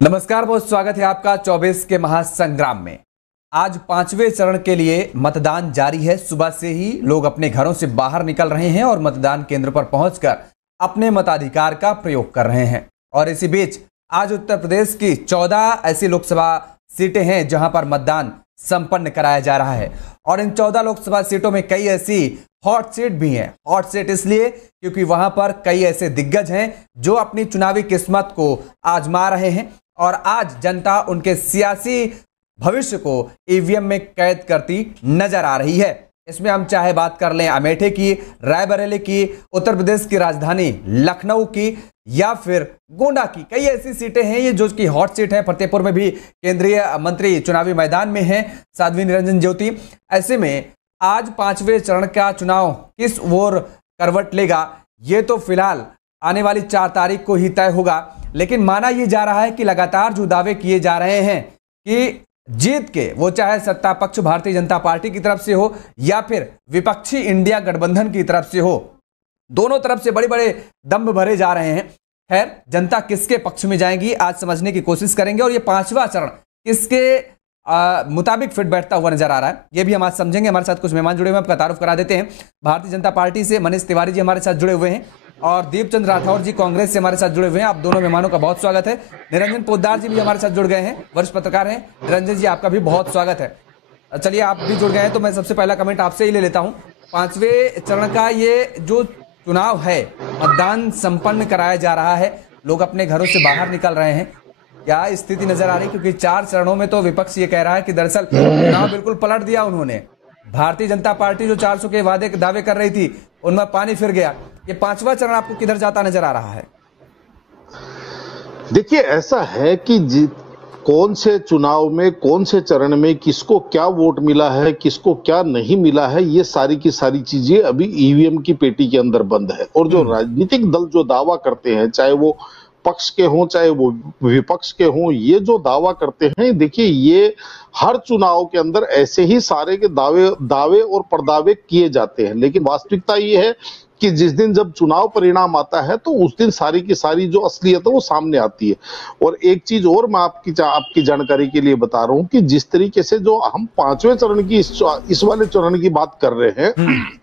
नमस्कार, बहुत स्वागत है आपका 24 के महासंग्राम में। आज 5वें चरण के लिए मतदान जारी है। सुबह से ही लोग अपने घरों से बाहर निकल रहे हैं और मतदान केंद्र पर पहुंचकर अपने मताधिकार का प्रयोग कर रहे हैं। और इसी बीच आज उत्तर प्रदेश की 14 ऐसी लोकसभा सीटें हैं जहां पर मतदान संपन्न कराया जा रहा है। और इन 14 लोकसभा सीटों में कई ऐसी हॉट सीट भी हैं। हॉट सीट इसलिए क्योंकि वहां पर कई ऐसे दिग्गज हैं जो अपनी चुनावी किस्मत को आजमा रहे हैं और आज जनता उनके सियासी भविष्य को ईवीएम में कैद करती नजर आ रही है। इसमें हम चाहे बात कर लें अमेठी की, रायबरेली की, उत्तर प्रदेश की राजधानी लखनऊ की या फिर गोंडा की, कई ऐसी सीटें हैं ये जो कि हॉट सीट है। फतेहपुर में भी केंद्रीय मंत्री चुनावी मैदान में हैं, साध्वी निरंजन ज्योति। ऐसे में आज 5वें चरण का चुनाव किस ओर करवट लेगा ये तो फिलहाल आने वाली 4 तारीख को ही तय होगा। लेकिन माना यह जा रहा है कि लगातार जो दावे किए जा रहे हैं कि जीत के, वो चाहे सत्ता पक्ष भारतीय जनता पार्टी की तरफ से हो या फिर विपक्षी इंडिया गठबंधन की तरफ से हो, दोनों तरफ से बड़े बड़े दंभ भरे जा रहे हैं। खैर, जनता किसके पक्ष में जाएगी आज समझने की कोशिश करेंगे और ये 5वां चरण किसके मुताबिक फिट बैठता हुआ नजर आ रहा है ये भी हम आज समझेंगे। हमारे साथ कुछ मेहमान जुड़े हुए हैं, आपका तारुफ करा देते हैं। भारतीय जनता पार्टी से मनीष तिवारी जी हमारे साथ जुड़े हुए हैं और दीपचंद राठौर जी कांग्रेस से हमारे साथ जुड़े हुए हैं। आप दोनों मेहमानों का बहुत स्वागत है। निरंजन पोद्दार जी भी हमारे साथ जुड़ गए हैं, वरिष्ठ पत्रकार हैं। निरंजन जी, आपका भी बहुत स्वागत है। चलिए, आप भी जुड़ गए हैं तो मैं सबसे पहला कमेंट आपसे ही ले लेता हूं। 5वें चरण का ये जो चुनाव है, मतदान संपन्न कराया जा रहा है, लोग अपने घरों से बाहर निकल रहे हैं, क्या स्थिति नजर आ रही? क्योंकि 4 चरणों में तो विपक्ष ये कह रहा है कि दरअसल चुनाव बिल्कुल पलट दिया उन्होंने। भारतीय जनता पार्टी जो 400 के दावे कर रही थी उनमें पानी फिर गया। ये 5वां चरण आपको किधर जाता नजर आ रहा है? देखिए, ऐसा है कि कौन से चुनाव में, कौन से चरण में किसको क्या वोट मिला है, किसको क्या नहीं मिला है, ये सारी की सारी चीजें अभी ईवीएम की पेटी के अंदर बंद है। और जो राजनीतिक दल जो दावा करते हैं, चाहे वो पक्ष के हों चाहे वो विपक्ष के हों, ये जो दावा करते हैं, देखिए ये हर चुनाव के अंदर ऐसे ही सारे के दावे और परदावे किए जाते हैं। लेकिन वास्तविकता ये है कि जिस दिन जब चुनाव परिणाम आता है तो उस दिन सारी की सारी जो असलियत है वो सामने आती है। और एक चीज और मैं आपकी जानकारी के लिए बता रहा हूं कि जिस तरीके से जो हम 5वें चरण की इस वाले चरण की बात कर रहे हैं,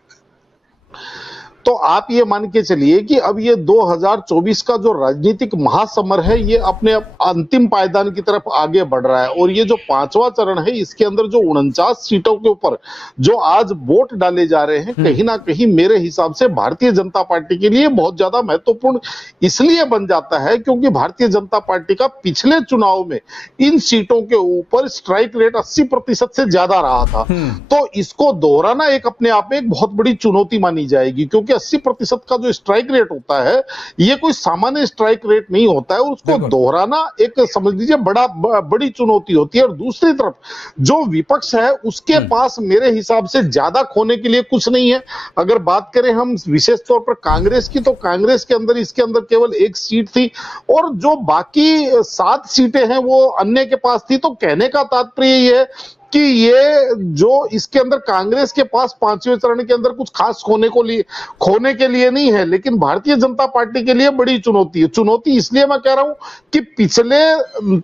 तो आप ये मान के चलिए कि अब ये 2024 का जो राजनीतिक महासमर है ये अपने अंतिम पायदान की तरफ आगे बढ़ रहा है। और ये जो 5वां चरण है, इसके अंदर जो 49 सीटों के ऊपर जो आज वोट डाले जा रहे हैं, कहीं ना कहीं मेरे हिसाब से भारतीय जनता पार्टी के लिए बहुत ज्यादा महत्वपूर्ण इसलिए बन जाता है क्योंकि भारतीय जनता पार्टी का पिछले चुनाव में इन सीटों के ऊपर स्ट्राइक रेट 80% से ज्यादा रहा था। तो इसको दोहराना एक अपने आप में एक बहुत बड़ी चुनौती मानी जाएगी, क्योंकि 80% का जो स्ट्राइक रेट होता है ये कोई सामान्य स्ट्राइक रेट नहीं होता है और उसको दोहराना एक समझ लीजिए बड़ी चुनौती होती है। और दूसरी तरफ जो विपक्ष है उसके पास मेरे हिसाब से ज्यादा खोने के लिए कुछ नहीं है। अगर बात करें हम विशेष तौर पर कांग्रेस की, तो कांग्रेस के अंदर इसके अंदर केवल 1 सीट थी और जो बाकी 7 सीटें हैं वो अन्य के पास थी। तो कहने का तात्पर्य ये है कि ये जो इसके अंदर कांग्रेस के पास 5वें चरण के अंदर कुछ खास खोने के लिए नहीं है, लेकिन भारतीय जनता पार्टी के लिए बड़ी चुनौती है। चुनौती इसलिए मैं कह रहा हूं कि पिछले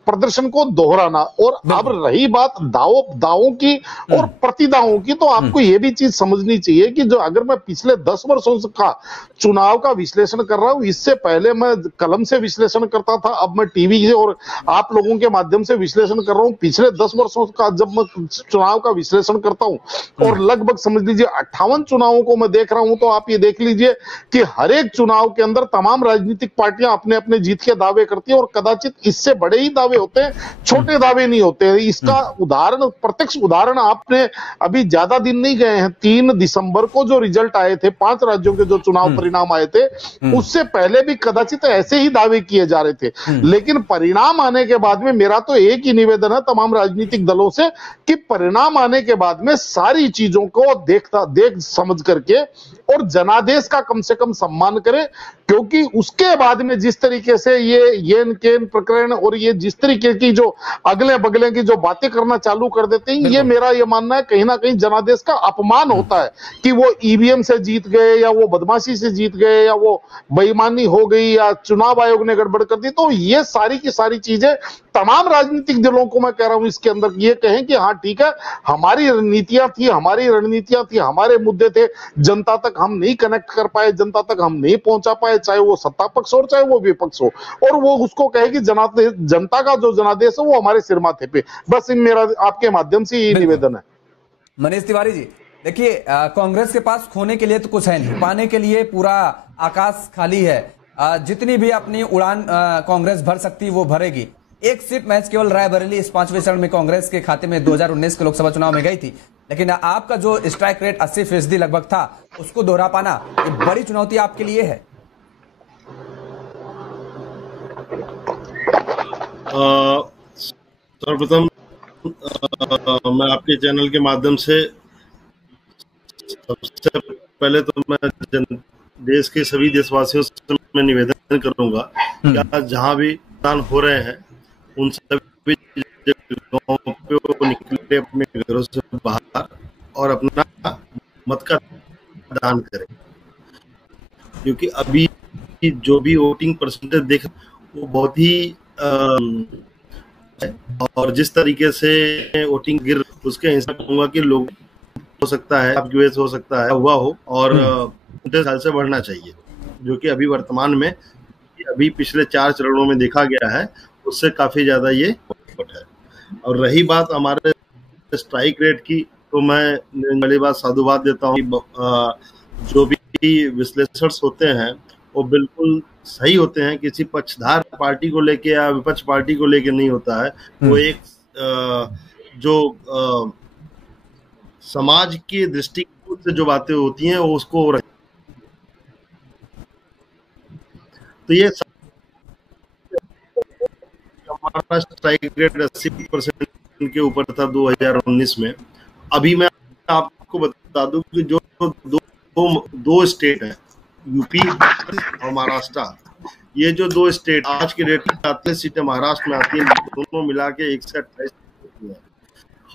प्रदर्शन को दोहराना। और अब रही बात दावों की और प्रतिदावों की, तो आपको यह भी चीज समझनी चाहिए कि जो अगर मैं पिछले 10 वर्षों का चुनाव का विश्लेषण कर रहा हूं, इससे पहले मैं कलम से विश्लेषण करता था, अब मैं टीवी से और आप लोगों के माध्यम से विश्लेषण कर रहा हूं। पिछले 10 वर्षों का जब मैं चुनाव का विश्लेषण करता हूं और लगभग समझ लीजिए 58 चुनावों को मैं देख रहा हूं, तो आप ये देख लीजिए कि हर एक चुनाव के अंदर तमाम राजनीतिक पार्टियां अपने अपने जीत के दावे करती हैं और कदाचित इससे बड़े ही दावे होते हैं, छोटे दावे नहीं होते हैं। इसका उदाहरण, प्रत्यक्ष उदाहरण आपने अभी ज्यादा दिन नहीं गए हैं, 3 दिसंबर को जो रिजल्ट आए थे, 5 राज्यों के जो चुनाव परिणाम आए थे, उससे पहले भी कदाचित ऐसे ही दावे किए जा रहे थे। लेकिन परिणाम आने के बाद में मेरा तो एक ही निवेदन है तमाम राजनीतिक दलों से कि परिणाम आने के बाद में सारी चीजों को देख समझ करके और जनादेश का कम से कम सम्मान करें, क्योंकि उसके बाद में जिस तरीके से ये केन प्रकरण और ये जिस तरीके की जो अगले बगले की जो बातें करना चालू कर देते हैं, ये मेरा ये मानना है कहीं ना कहीं जनादेश का अपमान होता है कि वो ईवीएम से जीत गए या वो बदमाशी से जीत गए या वो बेईमानी हो गई या चुनाव आयोग ने गड़बड़ कर दी। तो ये सारी की सारी चीजें तमाम राजनीतिक दलों को मैं कह रहा हूं इसके अंदर ये कहें कि हाँ ठीक है, हमारी रणनीतियां थी, हमारी रणनीतियां थी, हमारे मुद्दे थे, जनता तक हम नहीं कनेक्ट कर पाए, जनता तक हम नहीं पहुंचा पाए, चाहे वो सत्ता पक्ष हो और चाहे वो विपक्ष हो, और वो उसको कहे कि जनता का जो जनादेश है वो हमारे सिर माथे पे। बस मेरा आपके माध्यम से यही निवेदन है। मनीष तिवारी जी, देखिए कांग्रेस के पास खोने के लिए तो कुछ है नहीं, पाने के लिए पूरा आकाश खाली है। जितनी भी अपनी उड़ान कांग्रेस भर सकती वो भरेगी। एक सीट मैच केवल रायबरेली इस 5वें चरण में कांग्रेस के खाते में 2019 के लोकसभा चुनाव में गई थी, लेकिन आपका जो स्ट्राइक रेट 80% लगभग था, उसको दोहरा पाना ये बड़ी चुनौती आपके लिए है। सर्वप्रथम मैं आपके चैनल के माध्यम से सबसे पहले तो मैं देश के सभी देशवासियों से मैं निवेदन करूंगा कि आज जहां भी मतदान हो रहे हैं उन सभी जगहों पे वो निकले अपने घरों से बाहर और अपना मत का दान करें, क्योंकि अभी जो भी वोटिंग परसेंटेज देख वो बहुत ही और जिस तरीके से वोटिंग गिर उसके हिसाब से कहूंगा कि लोग हो सकता है आपकी वजह से हो सकता है हुआ हो और साल से बढ़ना चाहिए, जो कि अभी वर्तमान में अभी पिछले 4 चरणों में देखा गया है उससे काफी ज्यादा ये है। और रही बात हमारे स्ट्राइक रेट की, तो मैं पहली बात साधुवाद देता हूँ कि जो भी विश्लेषक होते हैं वो बिल्कुल सही होते हैं, किसी पक्षधार पार्टी को लेके या विपक्ष पार्टी को लेके नहीं होता है। वो एक जो समाज के दृष्टिकोण से जो बातें होती हैं वो उसको तो ये हमारा स्ट्राइक रेट 80% के ऊपर था 2019 में। अभी मैं आपको बता दूं कि जो दो स्टेट है यूपी और महाराष्ट्र, ये जो 2 स्टेट आज के डेट में 38 सीटें महाराष्ट्र में आती है, दोनों मिला के 128 है।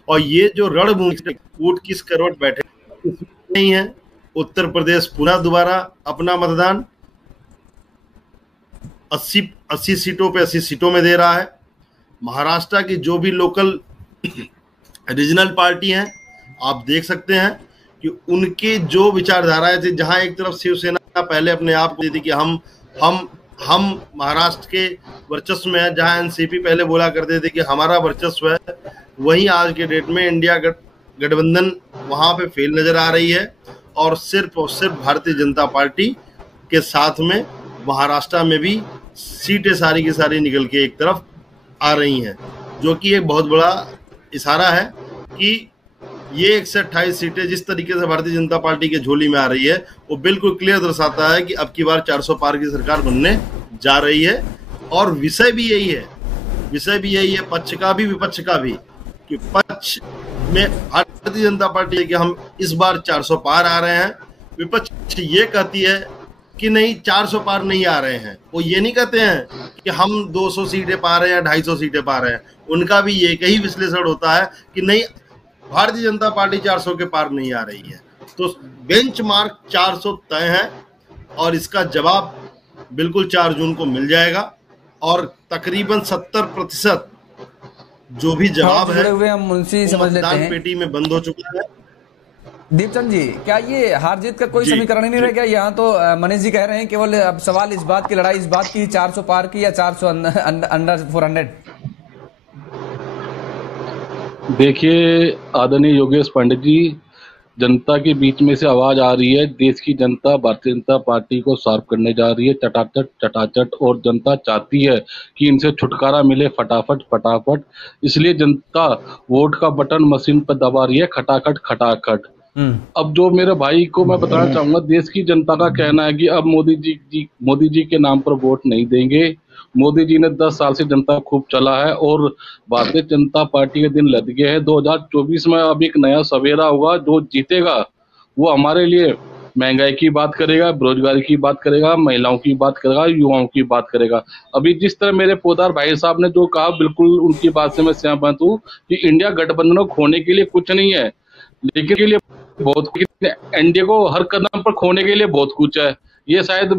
और ये जो रणभूमि ऊंट किस करवट बैठे नहीं है, उत्तर प्रदेश पुनः दोबारा अपना मतदान 80 सीटों पे 80 सीटों में दे रहा है। महाराष्ट्र की जो भी लोकल रीजनल पार्टी हैं आप देख सकते हैं कि उनके जो विचारधाराएं थी, जहां एक तरफ शिवसेना पहले अपने आप को थी कि हम महाराष्ट्र के वर्चस्व में है, जहां एनसीपी पहले बोला करते थे कि हमारा वर्चस्व है, वहीं आज के डेट में इंडिया गठबंधन वहां पे फेल नजर आ रही है और सिर्फ भारतीय जनता पार्टी के साथ में महाराष्ट्र में भी सीटें सारी की सारी निकल के एक तरफ आ रही हैं, जो कि एक बहुत बड़ा इशारा है कि ये 128 सीटें जिस तरीके से भारतीय जनता पार्टी के झोली में आ रही है वो बिल्कुल क्लियर दर्शाता है कि अब की बार 400 पार की सरकार बनने जा रही है। और विषय भी यही है, पक्ष का भी विपक्ष का भी, कि पक्ष में भारतीय जनता पार्टी है कि हम इस बार 400 पार आ रहे हैं, विपक्ष ये कहती है कि नहीं 400 पार नहीं आ रहे हैं। वो ये नहीं कहते हैं कि हम 200 सीटें पा रहे हैं या 250 सीटें पा रहे हैं, उनका भी ये ही विश्लेषण होता है कि नहीं भारतीय जनता पार्टी 400 के पार नहीं आ रही है। तो बेंचमार्क 400 तय है और इसका जवाब बिल्कुल 4 जून को मिल जाएगा और तकरीबन 70% जो भी जवाब है हुए हम मुंशी समझ लेते हैं पेटी में बंद हो चुका है। दीपचंद जी, क्या ये हार जीत का कोई समीकरण ही नहीं रह गया? यहाँ तो मनीष जी कह रहे हैं केवल अब सवाल इस बात की, लड़ाई इस बात की 400 पार की या 400 अंडर 400। देखिए आदरणीय योगेश पंडित जी, जनता के बीच में से आवाज आ रही है, देश की जनता भारतीय जनता पार्टी को साफ करने जा रही है चटाचट, और जनता चाहती है कि इनसे छुटकारा मिले फटाफट। इसलिए जनता वोट का बटन मशीन पर दबा रही है खटाखट। अब जो मेरे भाई को मैं बताना चाहूंगा, देश की जनता का कहना है कि अब मोदी जी के नाम पर वोट नहीं देंगे। मोदी जी ने 10 साल से जनता खूब चला है और भारतीय जनता पार्टी के दिन लद गए हैं। 2024 में अब एक नया सवेरा होगा, जो जीतेगा वो हमारे लिए महंगाई की बात करेगा, बेरोजगारी की बात करेगा, महिलाओं की बात करेगा, युवाओं की बात करेगा। अभी जिस तरह मेरे पोदार भाई साहब ने जो कहा, बिल्कुल उनकी बात से मैं सहमत हूँ कि इंडिया गठबंधन को खोने के लिए कुछ नहीं है, लेकिन के लिए बहुत, एनडीए को हर कदम पर खोने के लिए बहुत कुछ है। ये शायद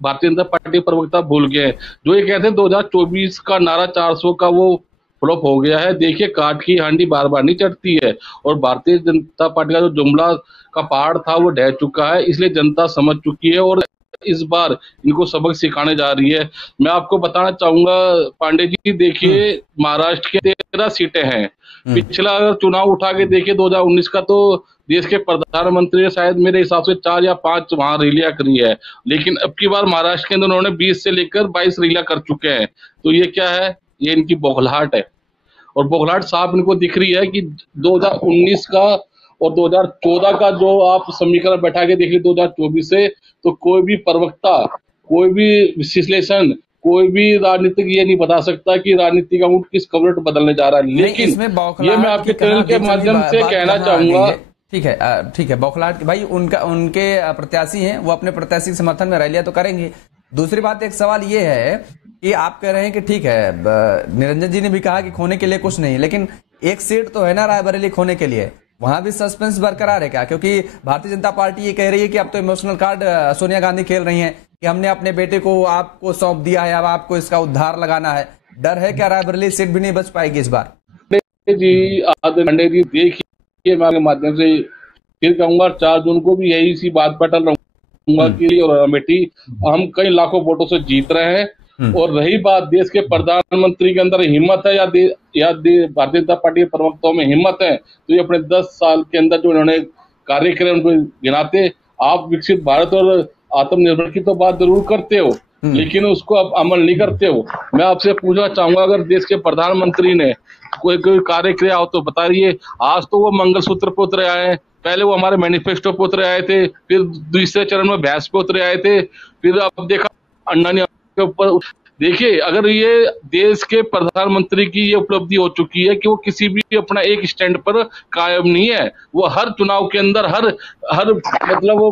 भारतीय जनता पार्टी प्रवक्ता भूल गए हैं। जो ये कहते हैं 2024 का नारा 400 का, वो फ्लॉप हो गया है। देखिए, काठ की हांडी बार बार नहीं चढ़ती है, और भारतीय जनता पार्टी का जो जुमला का पहाड़ था वो ढह चुका है, इसलिए जनता समझ चुकी है और इस बार इनको सबक सिखाने जा रही है। मैं आपको बताना चाहूंगा पांडे जी, देखिए महाराष्ट्र के 13 सीटें हैं। पिछला अगर चुनाव उठा के देखिए 2019 का, तो देश के प्रधानमंत्री ने शायद मेरे हिसाब से 4 या 5 वहां रैलियां करी है, लेकिन अब की बार महाराष्ट्र के अंदर उन्होंने 20 से लेकर 22 रैलियां कर चुके हैं। तो ये क्या है? ये इनकी बौखलाहट है, और बौखलाहट साफ इनको दिख रही है कि 2019 का और 2014 का जो आप समीकरण बैठा के देखिए 2024 से, तो कोई भी प्रवक्ता, कोई भी विश्लेषण, कोई भी राजनीतिक ये नहीं बता सकता कि राजनीति का ऊँट किस कवरेट बदलने जा रहा है। लेकिन ये मैं आपके चैनल के माध्यम से कहना चाहूंगा, ठीक है, बौखलाहट भाई उनके प्रत्याशी हैं, वो अपने प्रत्याशी के समर्थन में रैलियां तो करेंगे। दूसरी बात, एक सवाल ये है कि आप कह रहे हैं कि ठीक है, निरंजन जी ने भी कहा कि खोने के लिए कुछ नहीं, लेकिन एक सीट तो है ना रायबरेली खोने के लिए, वहां भी सस्पेंस बरकरार है क्या? क्योंकि भारतीय जनता पार्टी ये कह रही है कि अब तो इमोशनल कार्ड सोनिया गांधी खेल रही हैं कि हमने अपने बेटे को आपको सौंप दिया है, अब आपको इसका उद्धार लगाना है। डर है क्या रायबरेली सीट भी नहीं बच पाएगी इस बार? जी पांडे जी, देखिए मैं आपके माध्यम से फिर कहूंगा 4 जून को भी यही सी बात पर टल रहूंगा कि और अमेठी हम कई लाखों वोटों से जीत रहे हैं। और रही बात देश के प्रधानमंत्री के अंदर हिम्मत है या भारतीय जनता पार्टी के प्रवक्ताओं में हिम्मत है, तो ये अपने 10 साल के अंदर जो इन्होंने कार्य करे उनको गिनाते। आप विकसित भारत और आत्मनिर्भर की तो बात जरूर करते हो, लेकिन उसको आप अमल नहीं करते हो। मैं आपसे पूछना चाहूंगा, अगर देश के प्रधानमंत्री ने कोई कार्य किया हो तो बताइए। आज तो वो मंगलसूत्र पे उतरे आए हैं, पहले वो हमारे मैनिफेस्टो पे उतरे आए थे, फिर दूसरे चरण में भैंस पे उतरे आए थे, फिर अब देखा अंडानी के ऊपर। देखिए, अगर ये देश के प्रधानमंत्री की ये उपलब्धि हो चुकी है कि वो किसी भी अपना एक स्टैंड पर कायम नहीं है, वो हर चुनाव के अंदर हर मतलब वो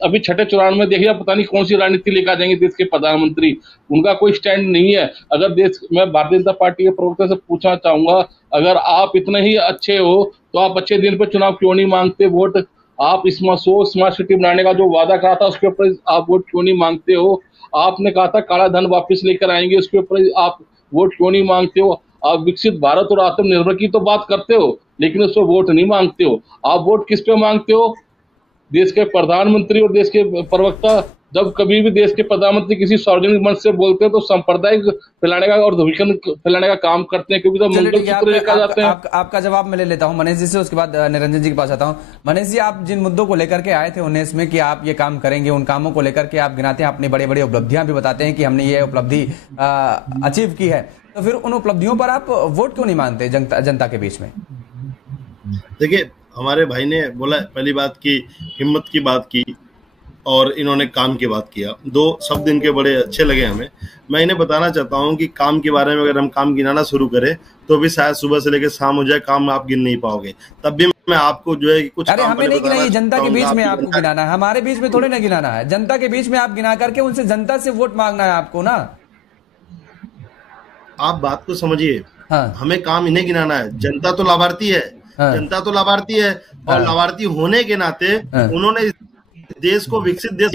अभी छठे चुनाव में देखिए पता नहीं कौन सी राजनीति लेकर आ जाएंगे देश के प्रधानमंत्री, उनका कोई स्टैंड नहीं है। अगर मैं भारतीय जनता पार्टी के प्रवक्ता से पूछना चाहूंगा, अगर आप इतने ही अच्छे हो तो आप अच्छे दिन पर चुनाव क्यों नहीं मांगते वोट? आप स्मार्ट सिटी बनाने का जो वादा करा था उसके ऊपर आप वोट क्यों नहीं मांगते हो? आपने कहा था काला धन वापस लेकर आएंगे, उसके ऊपर आप वोट क्यों नहीं मांगते हो? आप विकसित भारत और आत्मनिर्भर की तो बात करते हो, लेकिन उस पर वोट नहीं मांगते हो। आप वोट किस पे मांगते हो? देश के प्रधानमंत्री और देश के प्रवक्ता जब कभी भी देश के प्रधानमंत्री किसी सार्वजनिक मंच से बोलते हैं तो सांप्रदायिक फैलाने का और ध्रुवीकरण फैलाने का काम करते हैं, क्योंकि तो मंगलसूत्र लेकर जाते हैं। आपका जवाब मैं ले लेता हूं मनीष जी से, उसके बाद निरंजन जी के पास आता हूं। मनीष जी, आप जिन मुद्दों को लेकर के आए थे 19 में कि आप ये काम करेंगे, उन कामों को लेकर के आप गिनाते हैं, अपनी बड़ी बड़ी उपलब्धियां भी बताते हैं कि हमने ये उपलब्धि अचीव की है, तो फिर उन उपलब्धियों पर आप वोट क्यों नहीं मांगते जनता के बीच में? देखिए, हमारे भाई ने बोला, पहली बात की हिम्मत की बात की और इन्होंने काम की बात किया, 2 शब्द इनके बड़े अच्छे लगे हमें। मैं इन्हें बताना चाहता हूं कि काम के बारे में अगर हम काम गिनाना शुरू करें तो भी शायद सुबह से लेकर शाम हो जाए, काम आप गिन नहीं पाओगे। तब भी मैं आपको जो है कुछ अरे हमें नहीं गिनाइए, जनता के बीच में आपको गिनाना है, हमारे बीच में थोड़े ना गिनाना है, जनता के बीच में आप गिना करके उनसे जनता से वोट मांगना है आपको ना। आप बात को समझिए। हाँ। हमें काम इन्हें गिनाना है, जनता तो लाभार्थी है। हाँ। जनता तो लाभार्थी है और लाभार्थी होने के नाते उन्होंने देश को विकसित देश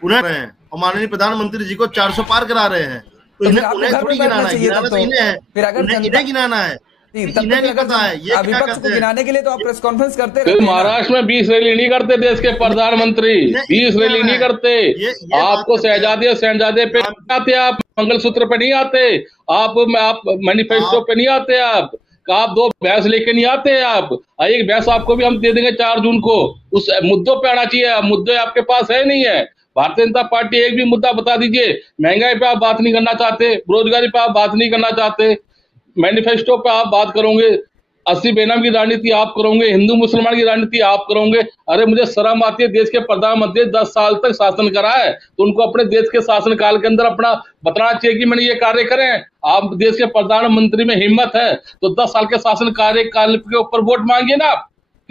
पुनः रहे हैं और माननीय प्रधानमंत्री जी को 400 पार करा रहे हैं, तो उन्हें थोड़ी गिनाना है, गिनाना तो इन्हें है, इन्हें गिनाना है, इन्हें नहीं पता है ये क्या करते हैं। गिनाने के लिए तो आप प्रेस कॉन्फ्रेंस करते हैं। महाराष्ट्र में 20 रैली नहीं करते देश के प्रधानमंत्री, 20 रैली नहीं करते। आपको शहजादे पे नहीं आते, आप मंगलसूत्र पे नहीं आते, आप मैनिफेस्टो पे नहीं आते, आप 2 भैंस लेके नहीं आते। आप एक भैंस आपको भी हम दे देंगे 4 जून को, उस मुद्दों पे आना चाहिए। मुद्दे आपके पास है नहीं है। भारतीय जनता पार्टी एक भी मुद्दा बता दीजिए। महंगाई पे आप बात नहीं करना चाहते, बेरोजगारी पे आप बात नहीं करना चाहते, मैनिफेस्टो पे आप बात करोगे, 80 बेनाम की राजनीति आप करोगे, हिंदू मुसलमान की राजनीति आप करोगे। अरे मुझे शर्म आती है, देश के प्रधानमंत्री 10 साल तक शासन करा है, तो उनको अपने देश के शासन काल के अंदर अपना बताना चाहिए कि मैंने ये कार्य करे हैं। आप देश के प्रधानमंत्री में हिम्मत है तो 10 साल के शासन कार्यकाल के ऊपर वोट मांगिए ना।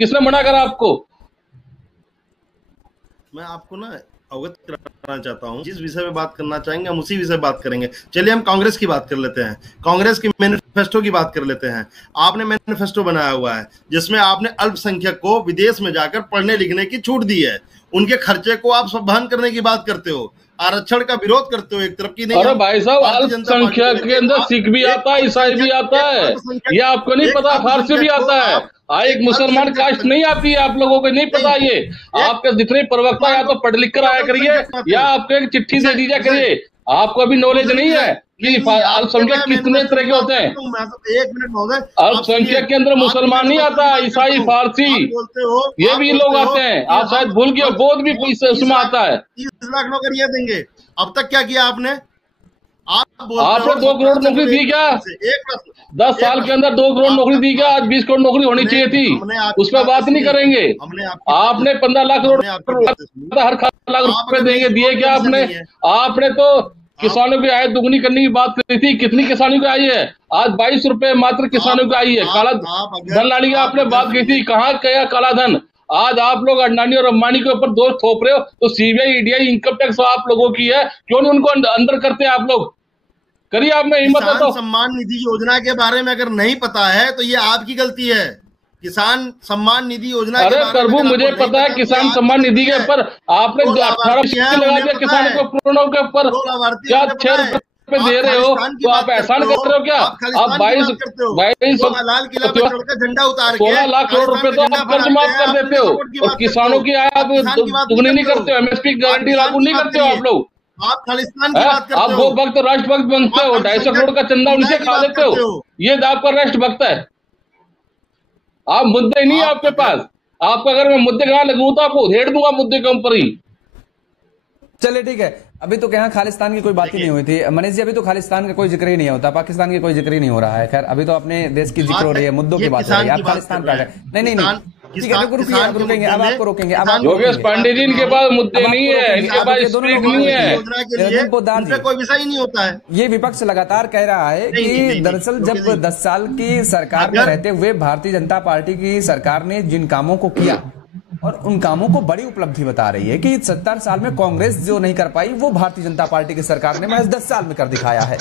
किसने मना करा आपको? मैं आपको ना अवगत कराना चाहता हूँ, जिस विषय पे बात करना चाहेंगे हम उसी विषय पे बात करेंगे। चलिए हम कांग्रेस की बात कर लेते हैं, कांग्रेस की मैनिफेस्टो की बात कर लेते हैं। आपने मैनिफेस्टो बनाया हुआ है जिसमें आपने अल्पसंख्यक को विदेश में जाकर पढ़ने लिखने की छूट दी है, उनके खर्चे को आप सब वहन करने की बात करते हो, आरक्षण का विरोध करते हो एक तरफ की। नहीं, अरे भाई साहब, अल्पसंख्यक के अंदर सिख भी आता है, ईसाई भी आता है, ये आपको नहीं पता? फारसी भी आता है, एक मुसलमान कास्ट नहीं आती है, आप लोगों को नहीं पता। ये आपके जितने प्रवक्ता या तो पढ़ लिख कर आया करिए या आपको एक चिट्ठी दे दीजिए करिए। आपको अभी नॉलेज नहीं है कि अल्पसंख्यक कितने तरह के होते हैं। एक मिनट महोदय, अल्पसंख्यक के अंदर मुसलमान नहीं आता, ईसाई, फारसी ये भी लोग आते हैं। आप शायद भूल गए, बौद्ध भी उसमें आता है। 30 लाख नौकरियां देंगे। अब तक क्या किया आपने? आपने 2 करोड़ नौकरी दी क्या? 10 साल के अंदर 2 करोड़ नौकरी दी क्या? आज 20 करोड़ नौकरी होनी चाहिए थी, उस पर बात नहीं करेंगे। आपने 15 लाख करोड़ हर लाख रुपए देंगे, दिए क्या आपने? आपने तो किसानों की आय दुगनी करने की बात करी थी। कितनी किसानों की आई है? आज 22 रुपए मात्र किसानों की आई है। काला धन लाने की आपने बात की थी, कहाँ गया काला धन? आज आप लोग अडानी और अंबानी के ऊपर दोष थोप रहे हो, तो सीबीआई, ईडीआई, इनकम टैक्स आप लोगों की है, क्यों नहीं उनको अंदर करते आप लोग? करिए, आप में हिम्मत है तो। सम्मान निधि योजना के बारे में अगर नहीं पता है तो ये आपकी गलती है। किसान सम्मान निधि योजना, अरे प्रभु, मुझे पता है किसान सम्मान निधि के ऊपर आपने 18 लगा दिया किसानों को, करोड़ों के ऊपर क्या 6 रुपए दे रहे हो, तो आप एहसान कर रहे हो क्या? आप 22 लाल किला पे चढ़कर झंडा उतार के 16 लाख करोड़ रुपए तो आप कर्ज माफ कर देते हो, और किसानों की आय आप दुगनी नहीं करते हो, एमएसपी गारंटी लागू नहीं करते हो आप लोग। आप खालिस्तान की बात करते हो, आप गो भक्त राष्ट्रभक्त बनते हो, 250 करोड़ का चंदा उनसे खा लेते हो, ये आपका राष्ट्रभक्त है। आप मुद्दे नहीं है आपके पास। आपका अगर मैं मुद्दे कहाँ लगूं तो आपको उधेड़ दूंगा मुद्दे के ऊपर ही। चलिए ठीक है, अभी तो क्या खालिस्तान की कोई बात ही नहीं हुई थी मनीष जी, अभी तो खालिस्तान का कोई जिक्र ही नहीं होता, पाकिस्तान की कोई जिक्र ही नहीं हो रहा है। खैर अभी तो अपने देश की जिक्र हो रही है, मुद्दों की बात हो रही है, आप खालिस्तान का नहीं ठीक है, रुकेंगे, अब आपको रोकेंगे। योगेश पांडे जी, इनके पास मुद्दे नहीं है, इनके पास स्प्रिट नहीं है, निरंजन पोद्दार जी कोई विषय नहीं होता है। ये विपक्ष लगातार कह रहा है कि दरअसल जब 10 साल की सरकार में रहते हुए भारतीय जनता पार्टी की सरकार ने जिन कामों को किया, और उन कामों को बड़ी उपलब्धि बता रही है कि 70 साल में कांग्रेस जो नहीं कर पाई वो भारतीय जनता पार्टी की सरकार ने महज 10 साल में कर दिखाया है,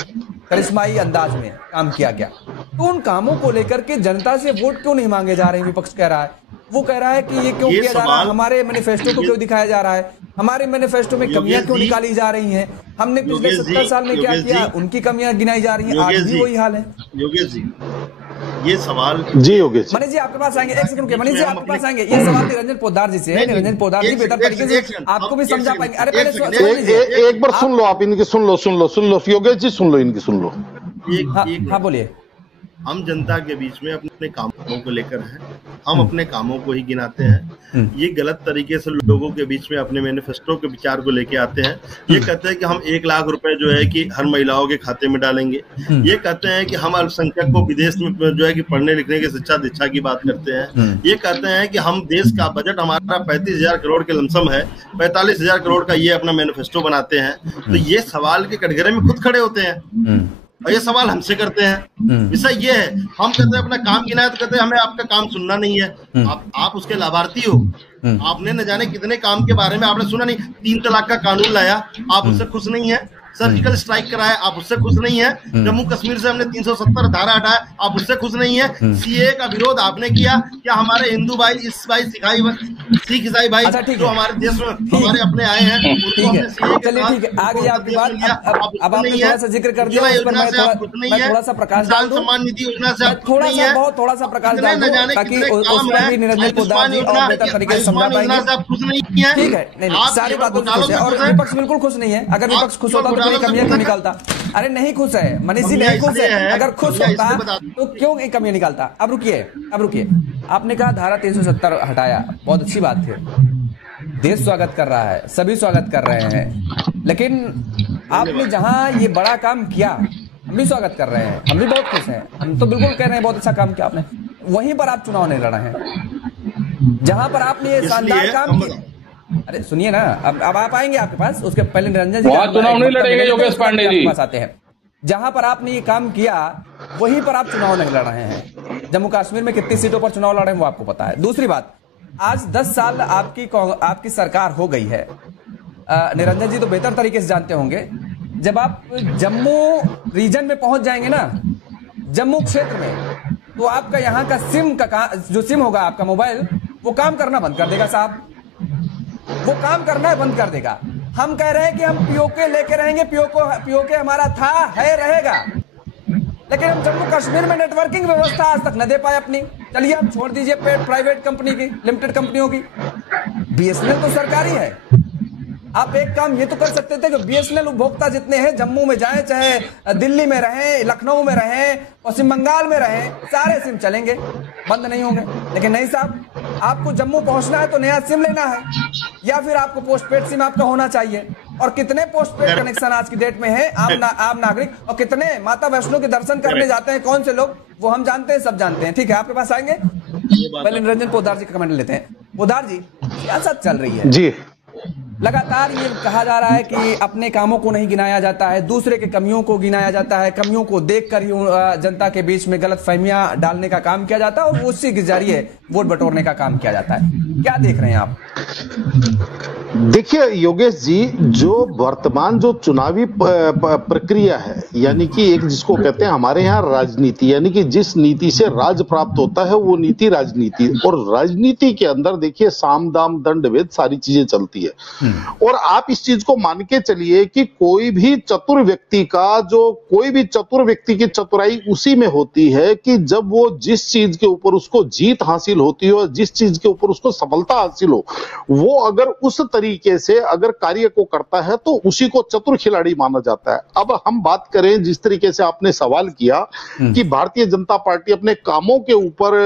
करिश्माई अंदाज में काम किया गया। तो उन कामों को लेकर के जनता से वोट क्यों नहीं मांगे जा रहे हैं? विपक्ष कह रहा है, वो कह रहा है कि ये क्यों किया जा रहा है, हमारे मैनिफेस्टो को क्यों दिखाया जा रहा है, हमारे मैनिफेस्टो में कमियां क्यों निकाली जा रही हैं, हमने पिछले 70 साल में क्या किया, उनकी कमियां गिनाई जा रही हैं, आज भी वही हाल है। योगेश जी, ये सवाल जी योगेश मनीष जी आपके पास आएंगे, एक सेकंड मनीष जी आपके पास आएंगे। ये सवाल निरंजन पोद्दार जी से है, निरंजन पोद्दार जी बेहतर तरीके से आपको भी समझा पाएंगे। अरे पहले एक बार सुन लो, आप इनकी सुन लो योगेश जी, सुन लो इनकी, सुन लो। हाँ बोलिए। हम जनता के बीच में अपने कामों को लेकर हैं, हम अपने कामों को ही गिनाते हैं। ये गलत तरीके से लोगों के बीच में अपने मैनिफेस्टो के विचार को लेके आते हैं। ये कहते हैं कि हम 1 लाख रुपए जो है कि हर महिलाओं के खाते में डालेंगे। ये कहते हैं कि हम अल्पसंख्यक को विदेश में जो है कि पढ़ने लिखने की शिक्षा दीक्षा की बात करते हैं। ये कहते हैं कि हम देश का बजट हमारा 35,000 करोड़ के लमसम है, 45,000 करोड़ का ये अपना मैनिफेस्टो बनाते हैं। तो ये सवाल के कटघरे में खुद खड़े होते हैं और ये सवाल हमसे करते हैं। विषय ये है, हम कहते हैं अपना काम गिनाया, तो कहते हैं हमें आपका काम सुनना नहीं है। आप उसके लाभार्थी हो, आपने न जाने कितने काम के बारे में आपने सुना नहीं। 3 तलाक का कानून लाया, आप उससे खुश नहीं है। सर्जिकल स्ट्राइक कराया, आप उससे खुश नहीं है। जम्मू कश्मीर से हमने 370 धारा हटाया, आप उससे खुश नहीं है। सीए का विरोध आपने किया, क्या हमारे हिंदू भाई, इस भाई, सिख ईसाई भाई जो हमारे देश में हमारे अपने आए हैं, चलिए ठीक है, आ गई आपकी बात। अब आपने थोड़ा सा जिक्र कर दिया, उस पर मैं थोड़ा सा प्रकाश डाल दूं, सम्मान निधि योजना से थोड़ा सा प्रकाश डाल दूं, ताकि उस पर भी निरंजन पोद्दार जी और बेहतर तरीके से समझा पाएंगे। ठीक है, नहीं सारी बातों से खुश है, और विपक्ष बिल्कुल खुश नहीं है। अगर विपक्ष खुश होता तो कमियां क्यों निकालता? अरे नहीं खुश है मनीष जी, नहीं खुश है। अगर खुश होता तो क्यों कमियां निकालता? अब रुकिए, आपने कहा धारा 370 हटाया, बहुत अच्छी बात है, देश स्वागत कर रहा है, सभी स्वागत कर रहे हैं, लेकिन आपने जहां ये बड़ा काम किया हम भी स्वागत कर रहे हैं, हम भी बहुत खुश हैं, हम तो बिल्कुल कह रहे हैं बहुत अच्छा काम किया आपने, वहीं पर आप चुनाव नहीं लड़ रहे हैं जहां पर आपने ये शानदार काम किया। अरे सुनिए ना, अब आप आएंगे आपके पास, उसके पहले निरंजन जी चुनाव नहीं लड़ेंगे, योगेश पांडे जी पास आते हैं। जहां पर आपने ये काम किया वहीं पर आप चुनाव नहीं लड़ रहे हैं। जम्मू कश्मीर में कितनी सीटों पर चुनाव लड़े हैं वो आपको पता है। दूसरी बात, आज 10 साल आपकी सरकार हो गई है। निरंजन जी तो बेहतर तरीके से जानते होंगे, जब आप जम्मू रीजन में पहुंच जाएंगे ना, जम्मू क्षेत्र में, तो आपका यहाँ का जो सिम होगा आपका मोबाइल, वो काम करना बंद कर देगा साहब, वो काम करना बंद कर देगा। हम कह रहे हैं कि हम पीओके लेके रहेंगे, पीओके हमारा था, है, रहेगा, लेकिन हम जम्मू कश्मीर में नेटवर्किंग व्यवस्था आज तक न दे पाए अपनी। चलिए आप छोड़ दीजिए प्राइवेट कंपनी की, लिमिटेड कंपनियों की, बीएसएनएल तो सरकारी है। आप एक काम ये तो कर सकते थे कि बीएसएनएल उपभोक्ता जितने हैं जम्मू में जाएं, चाहे दिल्ली में रहें, लखनऊ में रहें, पश्चिम बंगाल में रहें, सारे सिम चलेंगे, बंद नहीं होंगे। लेकिन नहीं साहब, आपको जम्मू पहुंचना है तो नया सिम लेना है, या फिर आपको पोस्टपेड सिम आपका होना चाहिए। और कितने पोस्टपेड कनेक्शन आज की डेट में है आम नागरिक, और कितने माता वैष्णो के दर्शन करने जाते हैं, कौन से लोग, वो हम जानते हैं, सब जानते हैं। ठीक है, आपके पास आएंगे, पहले निरंजन पोद्दार जी का कमेंट लेते हैं। पोद्दार जी, सियासत चल रही है जी, लगातार ये कहा जा रहा है कि अपने कामों को नहीं गिनाया जाता है, दूसरे के कमियों को गिनाया जाता है, कमियों को देखकर ही जनता के बीच में गलतफहमियां डालने का काम किया जाता है और उसी के जरिए वोट बटोरने का काम किया जाता है। क्या देख रहे हैं आप? देखिए योगेश जी, जो वर्तमान जो चुनावी प्रक्रिया है, यानी कि एक जिसको कहते हैं हमारे यहाँ राजनीति, यानी कि जिस नीति से राज प्राप्त होता है वो नीति राजनीति। और राजनीति के अंदर देखिए साम दाम दंड भेद सारी चीजें चलती है। और आप इस चीज को मान के चलिए कि कोई भी चतुर व्यक्ति की चतुराई उसी में होती है कि जब वो जिस चीज के ऊपर उसको जीत हासिल होती हो, जिस चीज के ऊपर उसको सफलता हासिल हो, वो अगर उस तरीके से अगर कार्य को करता है तो उसी को चतुर खिलाड़ी माना जाता है। अब हम बात करें जिस तरीके से आपने सवाल किया कि भारतीय जनता पार्टी अपने कामों के ऊपर